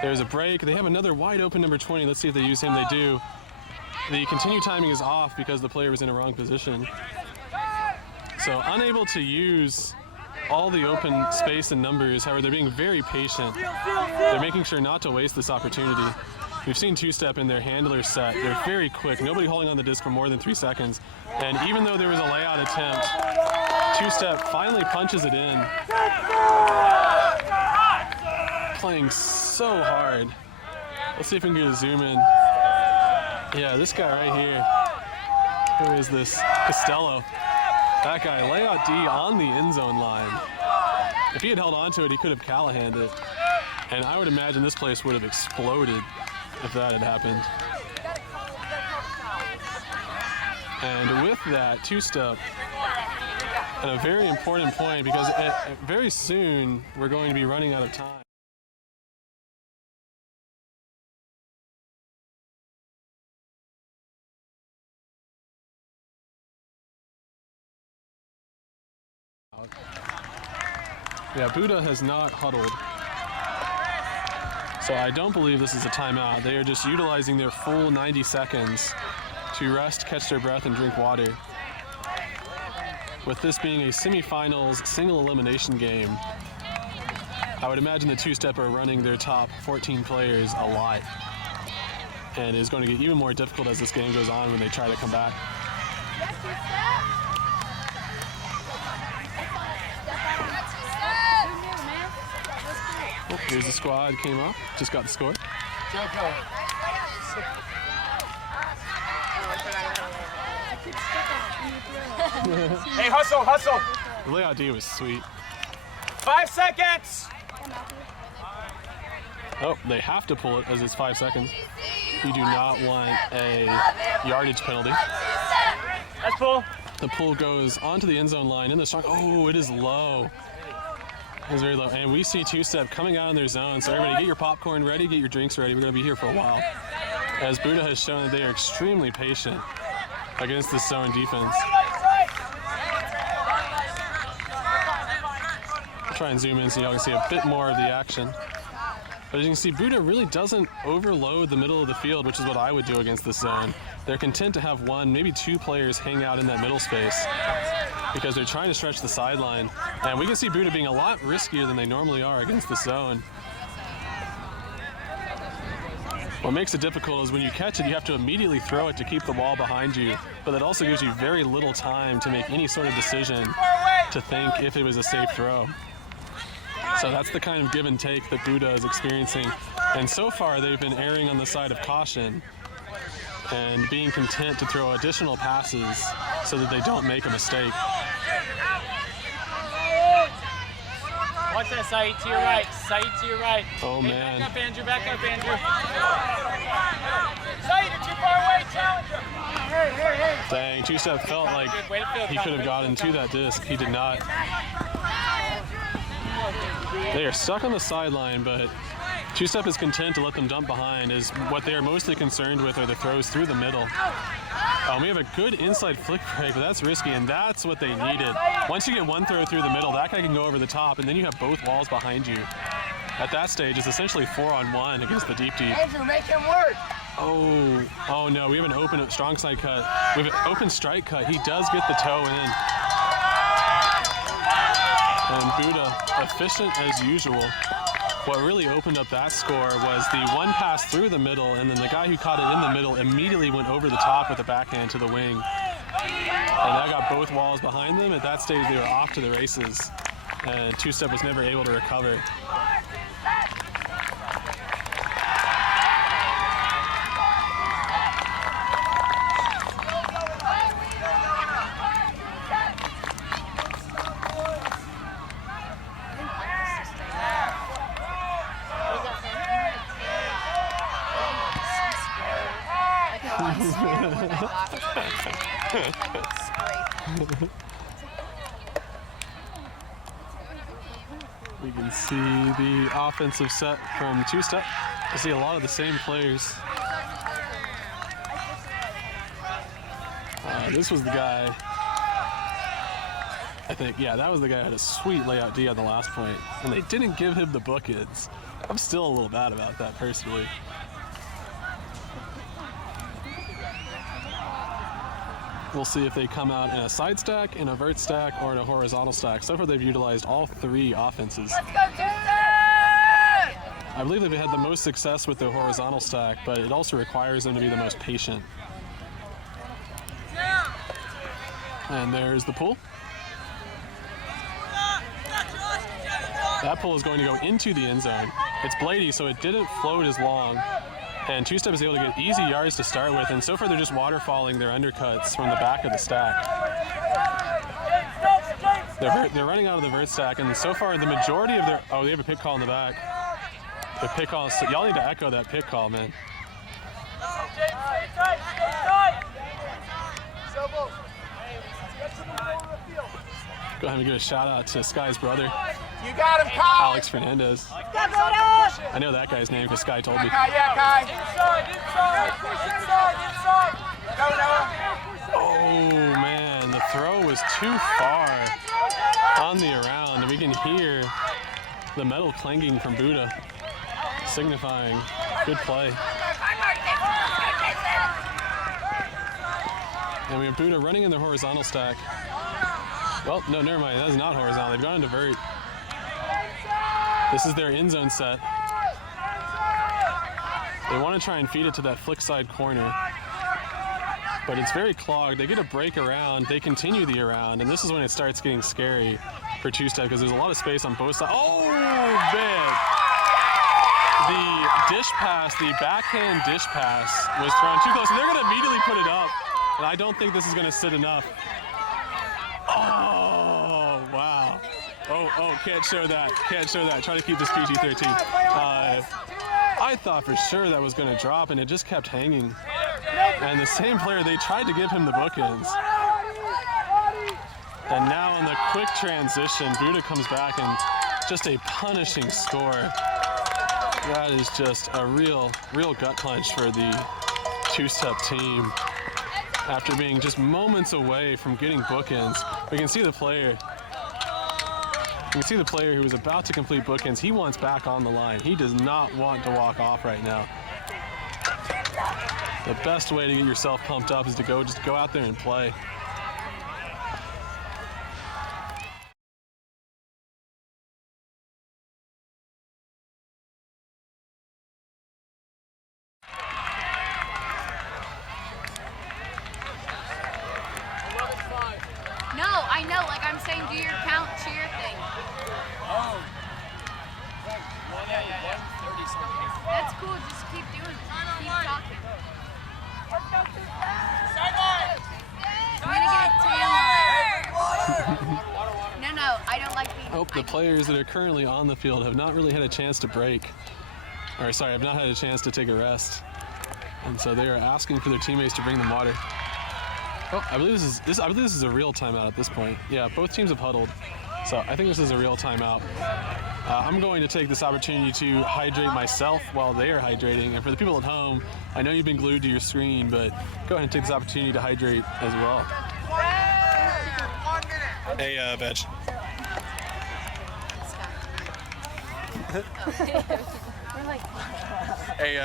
There's a break. They have another wide open number 20. Let's see if they use him. They do. The continue timing is off because the player was in a wrong position. So unable to use all the open space and numbers. However, they're being very patient. They're making sure not to waste this opportunity. We've seen two-step in their handler set. They're very quick, nobody holding on the disc for more than 3 seconds. And even though there was a layout attempt, two-step finally punches it in. Playing so hard. Let's see if we can get a zoom in. Yeah, this guy right here. Who is this? Costello. That guy, layout D on the end zone line. If he had held on to it, he could have Callahanned it. And I would imagine this place would have exploded if that had happened. And with that, two-step at a very important point, because very soon we're going to be running out of time. Yeah, BUDA has not huddled. So I don't believe this is a timeout. They are just utilizing their full 90 seconds to rest, catch their breath, and drink water. With this being a semifinals single elimination game, I would imagine the two-step are running their top 14 players a lot. And it's going to get even more difficult as this game goes on when they try to come back. Oh, here's the squad, came up, just got the score. Hey, hustle, hustle. The layout D was sweet. 5 seconds. Oh, they have to pull it as it's 5 seconds. We do not want a yardage penalty. That's pull. The pull goes onto the end zone line in the strong. Oh, it is low. It's very low. And we see two-step coming out in their zone. So everybody get your popcorn ready, get your drinks ready. We're going to be here for a while. As BUDA has shown that they are extremely patient against this zone defense. I'll try and zoom in so y'all can see a bit more of the action. But as you can see, BUDA really doesn't overload the middle of the field, which is what I would do against this zone. They're content to have one, maybe two players hang out in that middle space because they're trying to stretch the sideline. And we can see BUDA being a lot riskier than they normally are against the zone. What makes it difficult is when you catch it, you have to immediately throw it to keep the ball behind you. But that also gives you very little time to make any sort of decision to think if it was a safe throw. So that's the kind of give and take that BUDA is experiencing. And so far, they've been erring on the side of caution and being content to throw additional passes so that they don't make a mistake. Watch that, Saeed, to your right. Saeed, to your right. Oh, hey, man. Back up, Andrew. Back up, Andrew. Saeed, you're too far away. Challenge him. Dang, two-step felt like he could have gotten to that disc. He did not. They are stuck on the sideline, but two-step is content to let them dump behind, as what they are mostly concerned with are the throws through the middle. We have a good inside flick break, but that's risky, and that's what they needed. Once you get one throw through the middle, that guy can go over the top, and then you have both walls behind you. At that stage, it's essentially 4-on-1 against the deep. Andrew, make him work. Oh no, we have an open strong side cut. We have an open strike cut. He does get the toe in. And BUDA, efficient as usual. What really opened up that score was the one pass through the middle, and then the guy who caught it in the middle immediately went over the top with a backhand to the wing. And that got both walls behind them. At that stage, they were off to the races, and two-step was never able to recover. We can see the offensive set from two-step. I see a lot of the same players. This was the guy, I think, yeah, that was the guy who had a sweet layout D on the last point, and they didn't give him the bookends. I'm still a little bad about that personally. We'll see if they come out in a side stack, in a vert stack, or in a horizontal stack. So far they've utilized all three offenses. Let's go, two-step! I believe they've had the most success with the horizontal stack, but it also requires them to be the most patient. And there's the pull. That pull is going to go into the end zone. It's bladey, so it didn't float as long. And two-step is able to get easy yards to start with, and so far they're just waterfalling their undercuts from the back of the stack. They're running out of the vert stack, and so far the majority of their... Oh, they have a pick call in the back. The pick call, so y'all need to echo that pick call, man. Go ahead and give a shout out to Sky's brother. You got him, Kai! Alex Fernandez. I know that guy's name because Sky told me. Yeah, Kai. Inside. Go, Noah. Oh, man, the throw was too far on the around. And we can hear the metal clanging from BUDA, signifying good play. And we have BUDA running in their horizontal stack. Well, no, never mind. That is not horizontal. They've gone into vert. This is their end zone set. They want to try and feed it to that flick side corner, but it's very clogged. They get a break around. They continue the around, and this is when it starts getting scary for two-step because there's a lot of space on both sides. Oh, big. The dish pass, the backhand dish pass was thrown too close, and they're going to immediately put it up, and I don't think this is going to sit enough. Oh, wow. Oh, can't show that. Can't show that. Try to keep this PG-13. I thought for sure that was going to drop, and it just kept hanging. And the same player, they tried to give him the bookends. And now in the quick transition, BUDA comes back and just a punishing score. That is just a real gut punch for the two-step team. After being just moments away from getting bookends, we can see the player. You can see the player who was about to complete bookends. He wants back on the line. He does not want to walk off right now. The best way to get yourself pumped up is to just go out there and play. No, I know. Like I'm saying, do your count cheer thing. Oh. That's cool. Just keep doing it. Keep talking. I'm gonna get a tan line. No, I don't like being. Oh, the players that are currently on the field have not really had a chance to break. Or sorry, have not had a chance to take a rest. And so they are asking for their teammates to bring them water. Oh, I believe this is a real timeout at this point. Yeah, both teams have huddled. So I think this is a real timeout. I'm going to take this opportunity to hydrate myself while they are hydrating. And for the people at home, I know you've been glued to your screen, but go ahead and take this opportunity to hydrate as well. 1 minute. Hey, Veg. We're like, Hey,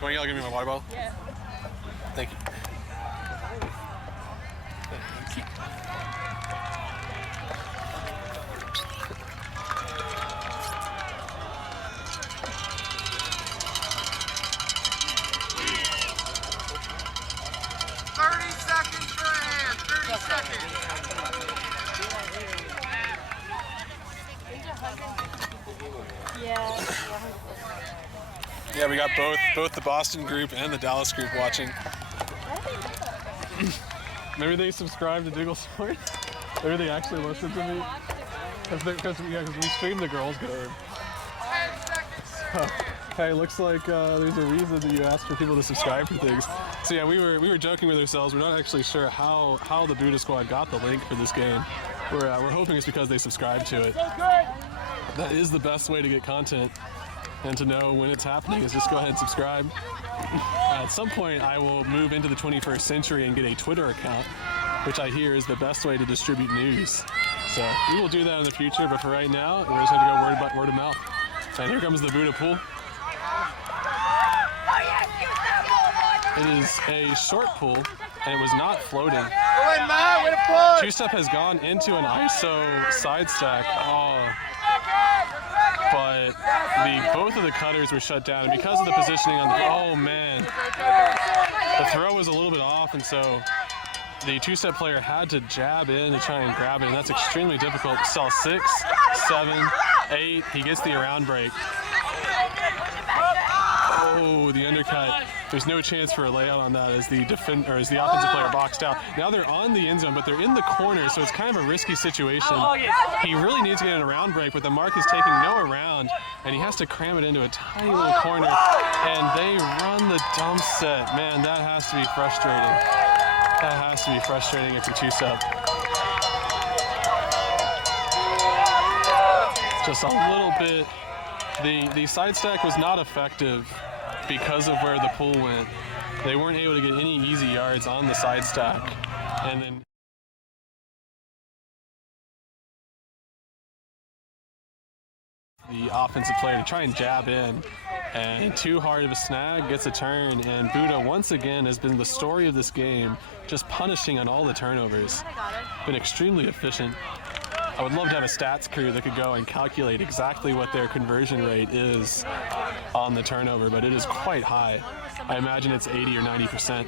can y'all give me my water bottle? yeah. Thank you. Yeah, we got both the Boston group and the Dallas group watching. Maybe they subscribe to Dougal Sports. Maybe they actually listen to me. Because we stream the girls' game. So, hey, looks like there's a reason that you asked for people to subscribe for things. So yeah, we were joking with ourselves. We're not actually sure how the BUDA squad got the link for this game. We're hoping it's because they subscribed to it. That is the best way to get content and to know when it's happening is just go ahead and subscribe. At some point, I will move into the 21st century and get a Twitter account, which I hear is the best way to distribute news. So we will do that in the future, but for right now, we're just going to go word of mouth. And here comes the BUDA pool. It is a short pool, and it was not floating. Two-step has gone into an ISO side stack. Oh. but both of the cutters were shut down, and because of the positioning on the, oh man, the throw was a little bit off, and so the two-step player had to jab in to try and grab it, and that's extremely difficult. Saw 6, 7, 8, he gets the around break. Oh, the undercut. There's no chance for a layout on that as the offensive player boxed out. Now they're on the end zone, but they're in the corner, so it's kind of a risky situation. He really needs to get an around break, but the mark is taking no around, and he has to cram it into a tiny little corner, and they run the dump set. Man, that has to be frustrating. That has to be frustrating if you're two-step. Just a little bit. The side stack was not effective because of where the pool went. They weren't able to get any easy yards on the side stack. And then the offensive player to try and jab in, and too hard of a snag, gets a turn, and BUDA once again has been the story of this game, just punishing on all the turnovers. Been extremely efficient. I would love to have a stats crew that could go and calculate exactly what their conversion rate is on the turnover, but it is quite high. I imagine it's 80 or 90%.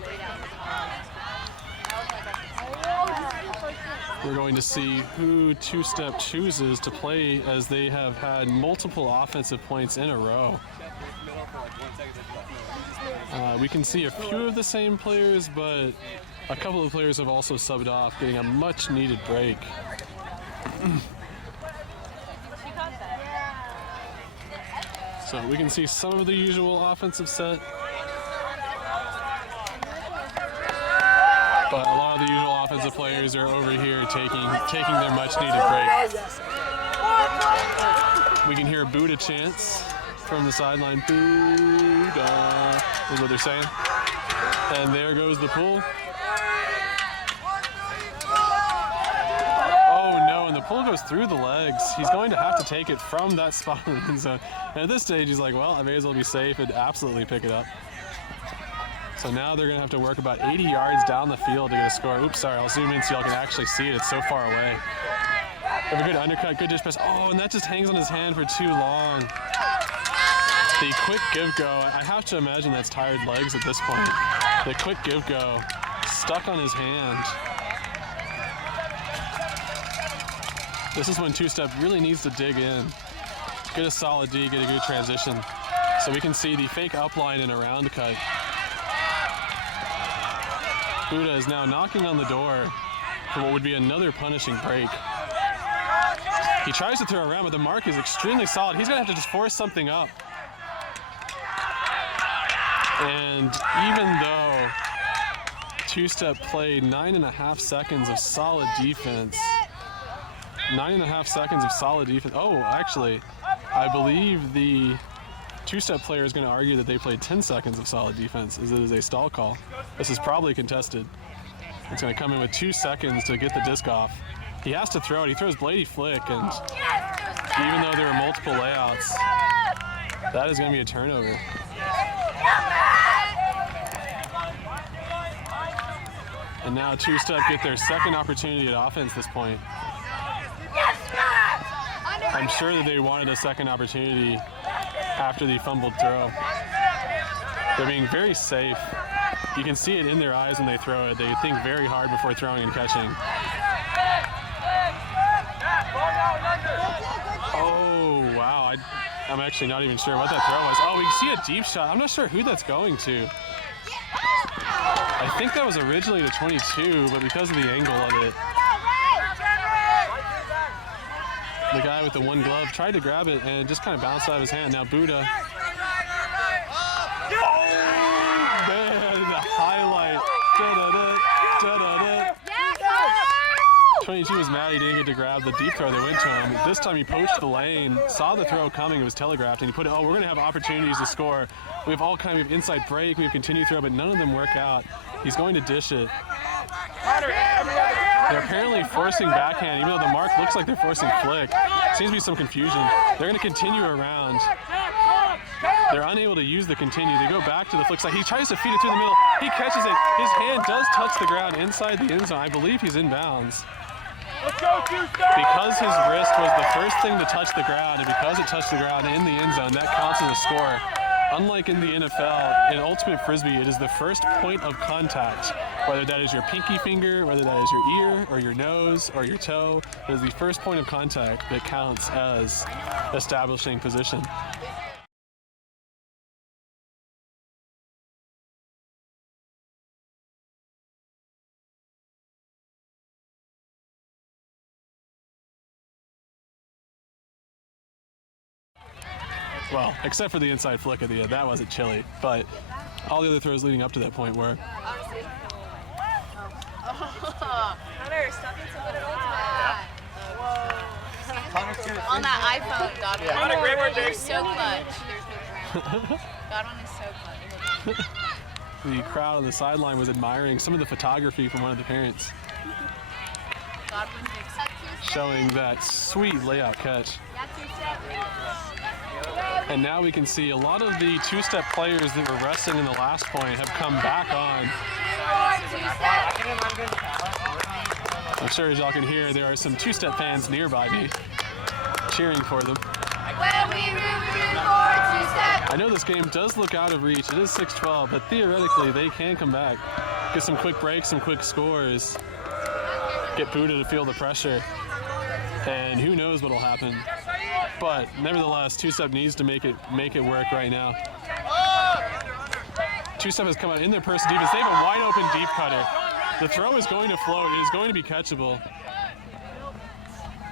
We're going to see who two-step chooses to play, as they have had multiple offensive points in a row. We can see a few of the same players, but a couple of players have also subbed off, getting a much-needed break. So we can see some of the usual offensive set, but a lot of the usual offensive players are over here taking their much-needed break. We can hear BUDA chants from the sideline. BUDA is what they're saying. And there goes the pool. The pull goes through the legs. He's going to have to take it from that spot in the end zone. And at this stage, he's like, well, I may as well be safe and absolutely pick it up. So now they're going to have to work about 80 yards down the field to get a score. Oops, sorry, I'll zoom in so y'all can actually see it. It's so far away. Have a good undercut, good dish pass. Oh, and that just hangs on his hand for too long. The quick give-go, I have to imagine that's tired legs at this point. The quick give-go stuck on his hand. This is when two-step really needs to dig in. Get a solid D, get a good transition. So we can see the fake upline and around cut. BUDA is now knocking on the door for what would be another punishing break. He tries to throw around, but the mark is extremely solid. He's gonna have to just force something up. And even though two-step played 9.5 seconds of solid defense, 9.5 seconds of solid defense. Oh, actually, I believe the two-step player is going to argue that they played 10 seconds of solid defense, as it is a stall call. This is probably contested. It's going to come in with 2 seconds to get the disc off. He has to throw it. He throws Blady Flick, and even though there are multiple layouts, that is going to be a turnover. And now two-step get their second opportunity at offense this point. I'm sure that they wanted a second opportunity after the fumbled throw. They're being very safe. You can see it in their eyes when they throw it. They think very hard before throwing and catching. Oh, wow. I'm actually not even sure what that throw was. Oh, we can see a deep shot. I'm not sure who that's going to. I think that was originally to 22, but because of the angle of it, the guy with the one glove tried to grab it and it just kind of bounced out of his hand. Now BUDA. Oh, man, the highlight. Da-da-da, da-da-da. 22 was mad he didn't get to grab the deep throw that went to him. This time he poached the lane, saw the throw coming, it was telegraphed, and he put it, oh, we're going to have opportunities to score. We have all kind of inside break, we have continued throw, but none of them work out. He's going to dish it. They're apparently forcing backhand, even though the mark looks like they're forcing flick. Seems to be some confusion. They're going to continue around. They're unable to use the continue. They go back to the flick side. He tries to feed it through the middle. He catches it. His hand does touch the ground inside the end zone. I believe he's in bounds. Let's go, two-step! Because his wrist was the first thing to touch the ground, and because it touched the ground in the end zone, that counts as a score. Unlike in the NFL, in Ultimate Frisbee, it is the first point of contact. Whether that is your pinky finger, whether that is your ear, or your nose, or your toe, it is the first point of contact that counts as establishing position. Well, except for the inside flick at the end, that wasn't chilly, but all the other throws leading up to that point were. On that iPhone, God. Yeah. Great work, You're so clutch. There's no ground. Godwin is so clutch. The crowd on the sideline was admiring some of the photography from one of the parents, Godwin takes showing that sweet layout catch. And now we can see a lot of the two-step players that were resting in the last point have come back on. I'm sure as y'all can hear, there are some two-step fans nearby me cheering for them. I know this game does look out of reach. It is 6-12, but theoretically they can come back, get some quick breaks, some quick scores, get BUDA to feel the pressure, and who knows what'll happen. But nevertheless, two-step needs to make it work right now. Two-step has come out in their person defense. They have a wide open deep cutter. The throw is going to float. It is going to be catchable.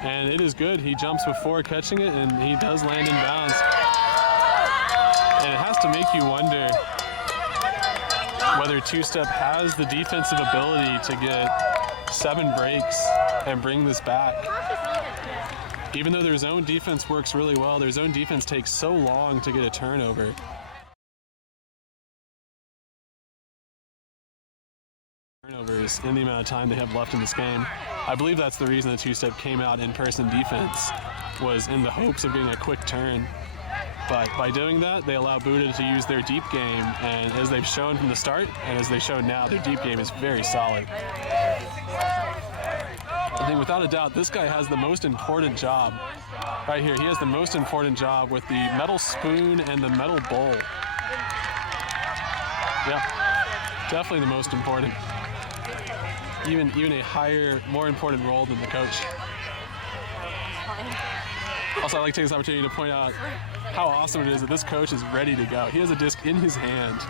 And it is good. He jumps before catching it, and he does land in bounds. And it has to make you wonder whether two-step has the defensive ability to get 7 breaks and bring this back. Even though their zone defense works really well, their zone defense takes so long to get a turnover. Turnovers in the amount of time they have left in this game. I believe that's the reason the two-step came out in person defense, was in the hopes of getting a quick turn. But by doing that, they allow BUDA to use their deep game, and as they've shown from the start, and as they show now, their deep game is very solid. I think without a doubt, this guy has the most important job. Right here, he has the most important job with the metal spoon and the metal bowl. Yeah, definitely the most important. Even a higher, more important role than the coach. Also, I'd like to take this opportunity to point out how awesome it is that this coach is ready to go. He has a disc in his hand,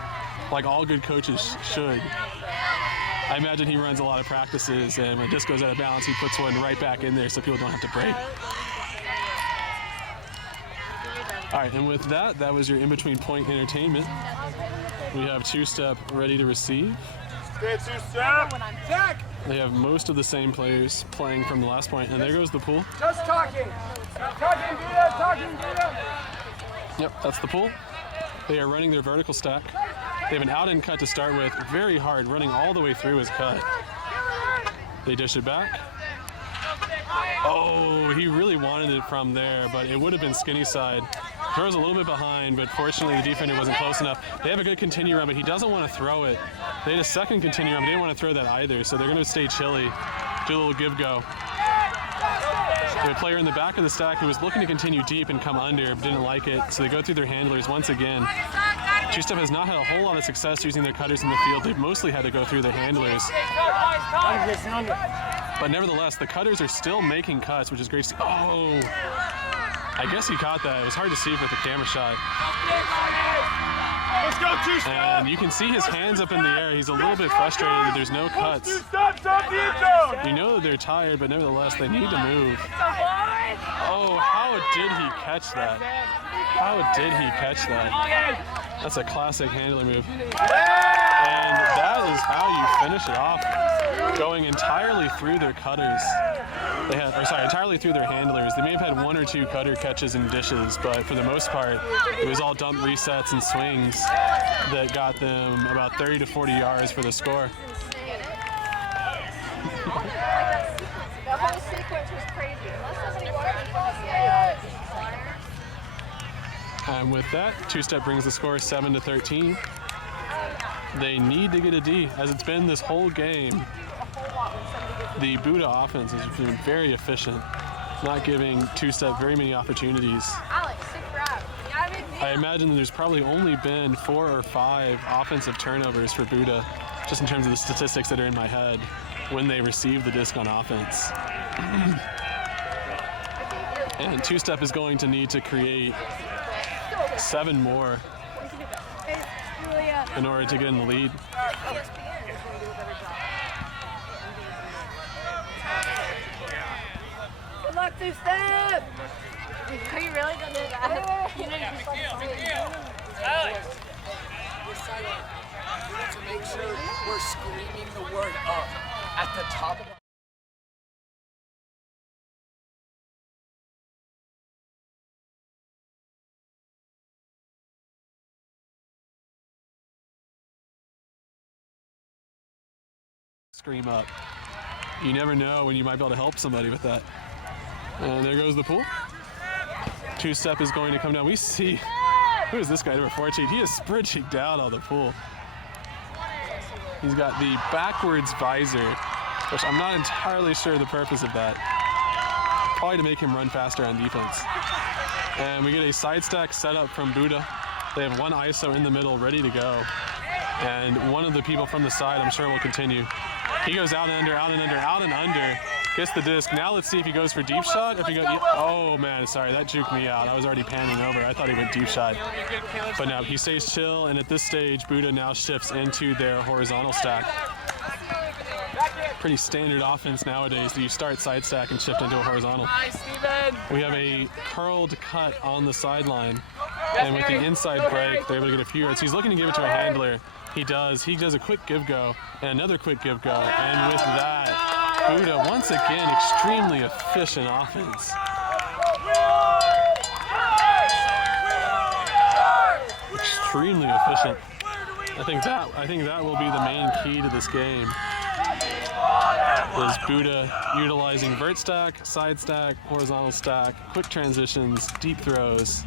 like all good coaches should. I imagine he runs a lot of practices, and when a disc goes out of balance, he puts one right back in there so people don't have to break. All right, and with that, that was your in-between point entertainment. We have two-step ready to receive. Good two-step. Zach. They have most of the same players playing from the last point, and there goes the pool. Just talking. Talking, BUDA. Talking, BUDA. Yep, that's the pool. They are running their vertical stack. They have an out-in cut to start with, very hard, running all the way through his cut. They dish it back. Oh, he really wanted it from there, but it would have been skinny side. Throws a little bit behind, but fortunately the defender wasn't close enough. They have a good continue run, but he doesn't want to throw it. They had a second continue run, but they didn't want to throw that either, so they're going to stay chilly, do a little give-go. They have a player in the back of the stack who was looking to continue deep and come under, but didn't like it, so they go through their handlers once again. Two-step has not had a whole lot of success using their cutters in the field. They've mostly had to go through the handlers. But nevertheless, the cutters are still making cuts, which is great to see. Oh, I guess he caught that. It was hard to see with the camera shot. Let's go, two-step. And you can see his hands up in the air. He's a little bit frustrated that there's no cuts. We know that they're tired, but nevertheless, they need to move. Oh, how did he catch that? How did he catch that? That's a classic handler move. And that is how you finish it off, going entirely through their cutters. Entirely through their handlers. They may have had 1 or 2 cutter catches and dishes, but for the most part, it was all dump resets and swings that got them about 30 to 40 yards for the score. The whole sequence was crazy. And with that, two-step brings the score 7-13. They need to get a D, as it's been this whole game. whole lot when somebody gets The BUDA offense has been very efficient, not giving two-step very many opportunities. Alex, super out. I imagine there's probably only been 4 or 5 offensive turnovers for BUDA, just in terms of the statistics that are in my head, when they receive the disc on offense. And two-step is going to need to create 7 more in order to get in the lead. Good luck, two-step! Are you really going to do that? You know, just like Alex! We have to make sure we're screaming the word up at the top of our... Scream up. You never know when you might be able to help somebody with that. And there goes the pool. Two-step is going to come down. We see, who is this guy, number 14? He is sprinting down on the pool. He's got the backwards visor, which I'm not entirely sure the purpose of that. Probably to make him run faster on defense. And we get a side stack setup from BUDA. They have one ISO in the middle ready to go. And one of the people from the side, I'm sure, will continue. He goes out and under, out and under, out and under. Gets the disc. Now let's see if he goes for deep shot. If he goes, oh man, sorry, that juked me out. I was already panning over. I thought he went deep shot. But no, he stays chill, and at this stage, BUDA now shifts into their horizontal stack. Pretty standard offense nowadays. You start side stack and shift into a horizontal. We have a curled cut on the sideline, and with the inside break, they're able to get a few yards. He's looking to give it to a handler. He does a quick give go and another quick give go, and with that, BUDA once again extremely efficient offense. Extremely efficient. I think that will be the main key to this game. Is BUDA utilizing vert stack, side stack, horizontal stack, quick transitions, deep throws.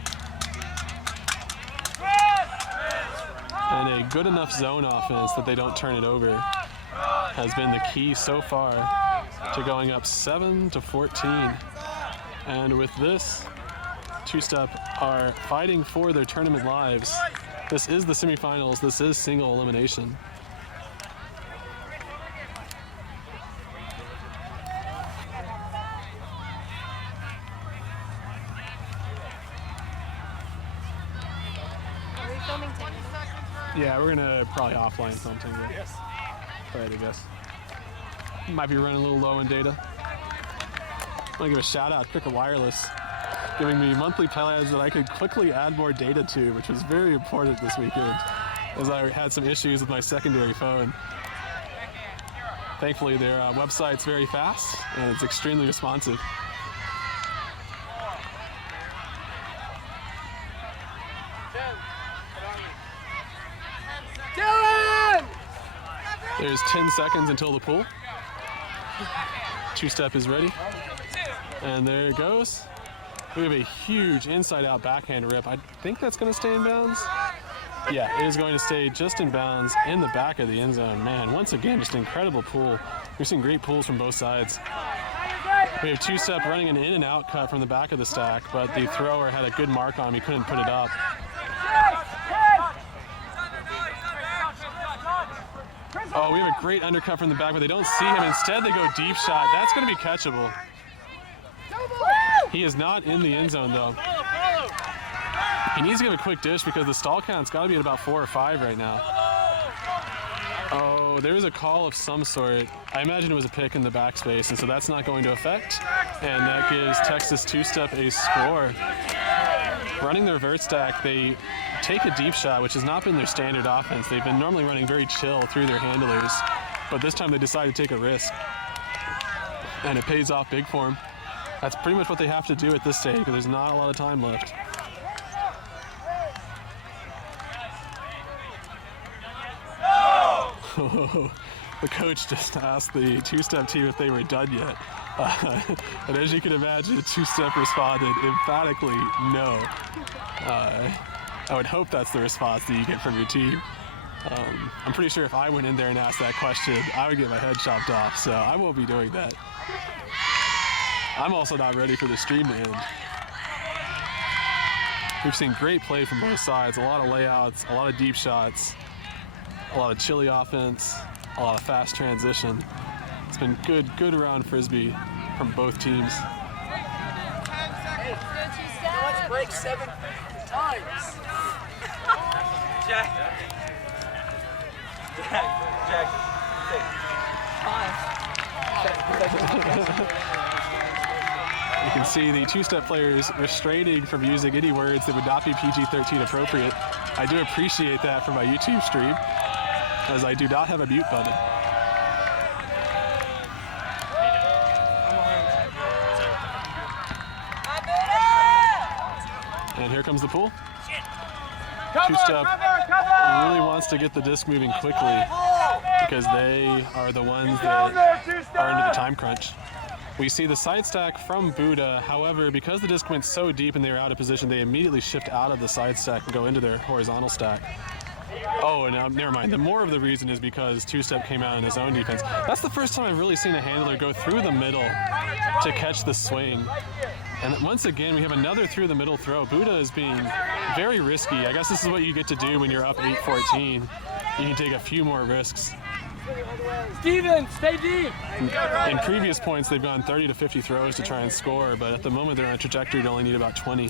And a good enough zone offense that they don't turn it over has been the key so far to going up 7-14. And with this, two-step are fighting for their tournament lives. This is the semifinals. This is single elimination. Are we filming tennis? Yeah, we're gonna probably offline something. Yes. Right, I guess. Might be running a little low in data. I want to give a shout out to Cricket Wireless, giving me monthly plans that I could quickly add more data to, which was very important this weekend, as I had some issues with my secondary phone. Thankfully, their website's very fast and it's extremely responsive. There's 10 seconds until the pool. Two-step is ready. And there it goes. We have a huge inside-out backhand rip. I think that's going to stay in bounds. Yeah, it is going to stay just in bounds in the back of the end zone. Man, once again, just an incredible pool. We've seen great pools from both sides. We have two-step running an in and out cut from the back of the stack, but the thrower had a good mark on him. He couldn't put it up. Oh, we have a great undercut from the back, but they don't see him. Instead, they go deep shot. That's going to be catchable. He is not in the end zone, though. He needs to give a quick dish because the stall count's got to be at about 4 or 5 right now. Oh, there was a call of some sort. I imagine it was a pick in the backspace, and so that's not going to affect. And that gives Texas two-step a score. Running the reverse stack, they take a deep shot, which has not been their standard offense. They've been normally running very chill through their handlers, but this time they decided to take a risk. And it pays off big for them. That's pretty much what they have to do at this stage because there's not a lot of time left. The coach just asked the two-step team if they were done yet. And as you can imagine, two-step responded emphatically no. I would hope that's the response that you get from your team. I'm pretty sure if I went in there and asked that question, I would get my head chopped off, so I won't be doing that. I'm also not ready for the stream to end. We've seen great play from both sides, a lot of layouts, a lot of deep shots, a lot of chilly offense, a lot of fast transition. It's been good around Frisbee from both teams. Let's break 7 times. Jack. You can see the two-step players restraining from using any words that would not be PG-13 appropriate. I do appreciate that for my YouTube stream, as I do not have a mute button. And here comes the pool. Two-step really wants to get the disc moving quickly because they are the ones that are into the time crunch. We see the side stack from BUDA. However, because the disc went so deep and they were out of position, they immediately shift out of the side stack and go into their horizontal stack. Oh, and never mind. The more of the reason is because two-step came out in his own defense. That's the first time I've really seen a handler go through the middle to catch the swing. And once again, we have another through the middle throw. BUDA is being very risky. I guess this is what you get to do when you're up 8-14. You can take a few more risks. Steven, stay deep. In previous points, they've gone 30 to 50 throws to try and score, but at the moment they're on a trajectory to only need about 20.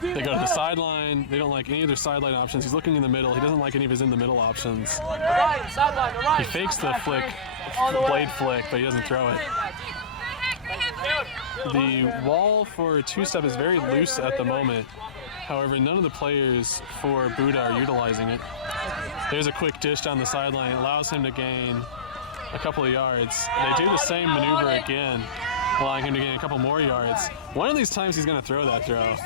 They go to the sideline. They don't like any of their sideline options. He's looking in the middle. He doesn't like any of his in the middle options. He fakes the blade flick, but he doesn't throw it. The wall for two-step is very loose at the moment. However, none of the players for BUDA are utilizing it. There's a quick dish down the sideline. It allows him to gain a couple of yards. They do the same maneuver again, allowing him to gain a couple more yards. One of these times he's going to throw that throw.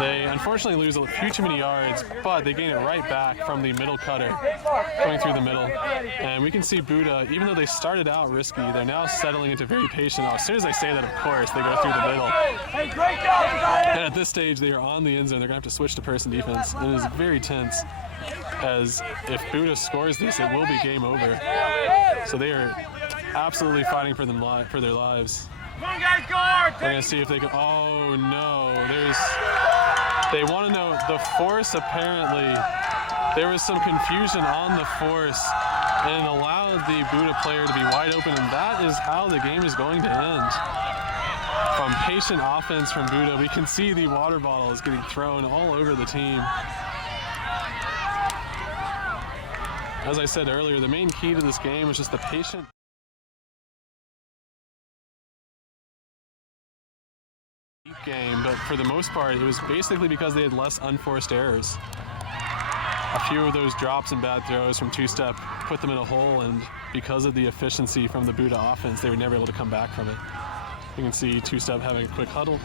They unfortunately lose a few too many yards, but they gain it right back from the middle cutter going through the middle. And we can see BUDA, even though they started out risky, they're now settling into very patient. As soon as I say that, of course, they go through the middle. And at this stage, they are on the end zone. They're going to have to switch to person defense. It is very tense, as if BUDA scores this, it will be game over. So they are absolutely fighting for their lives. We're going to see if they can. Oh no, they want to know the force. Apparently, there was some confusion on the force and allowed the BUDA player to be wide open, and that is how the game is going to end. From patient offense from BUDA, we can see the water bottles getting thrown all over the team. As I said earlier, the main key to this game was just the patient game, but for the most part, it was basically because they had less unforced errors. A few of those drops and bad throws from two-step put them in a hole, and because of the efficiency from the BUDA offense, they were never able to come back from it. You can see two-step having a quick huddle.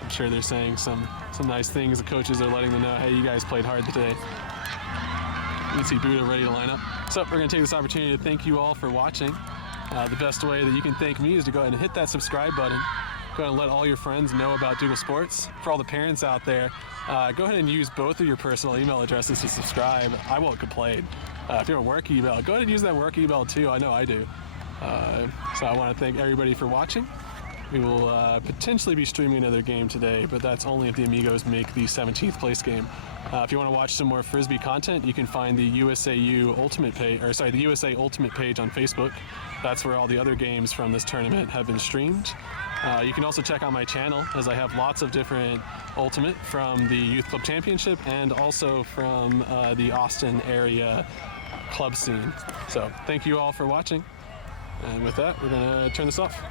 I'm sure they're saying some nice things. The coaches are letting them know, hey, you guys played hard today. You can see BUDA ready to line up. So we're going to take this opportunity to thank you all for watching. The best way that you can thank me is to go ahead and hit that subscribe button. Go ahead and let all your friends know about Dougal Sports. For all the parents out there, go ahead and use both of your personal email addresses to subscribe. I won't complain. If you have a work email, go ahead and use that work email too. I know I do. So I want to thank everybody for watching. We will potentially be streaming another game today, but that's only if the Amigos make the 17th place game. If you want to watch some more Frisbee content, you can find the USAU Ultimate page, or sorry, the USA Ultimate page on Facebook. That's where all the other games from this tournament have been streamed. You can also check out my channel, as I have lots of different Ultimate from the Youth Club Championship and also from the Austin area club scene. So thank you all for watching. And with that, we're going to turn this off.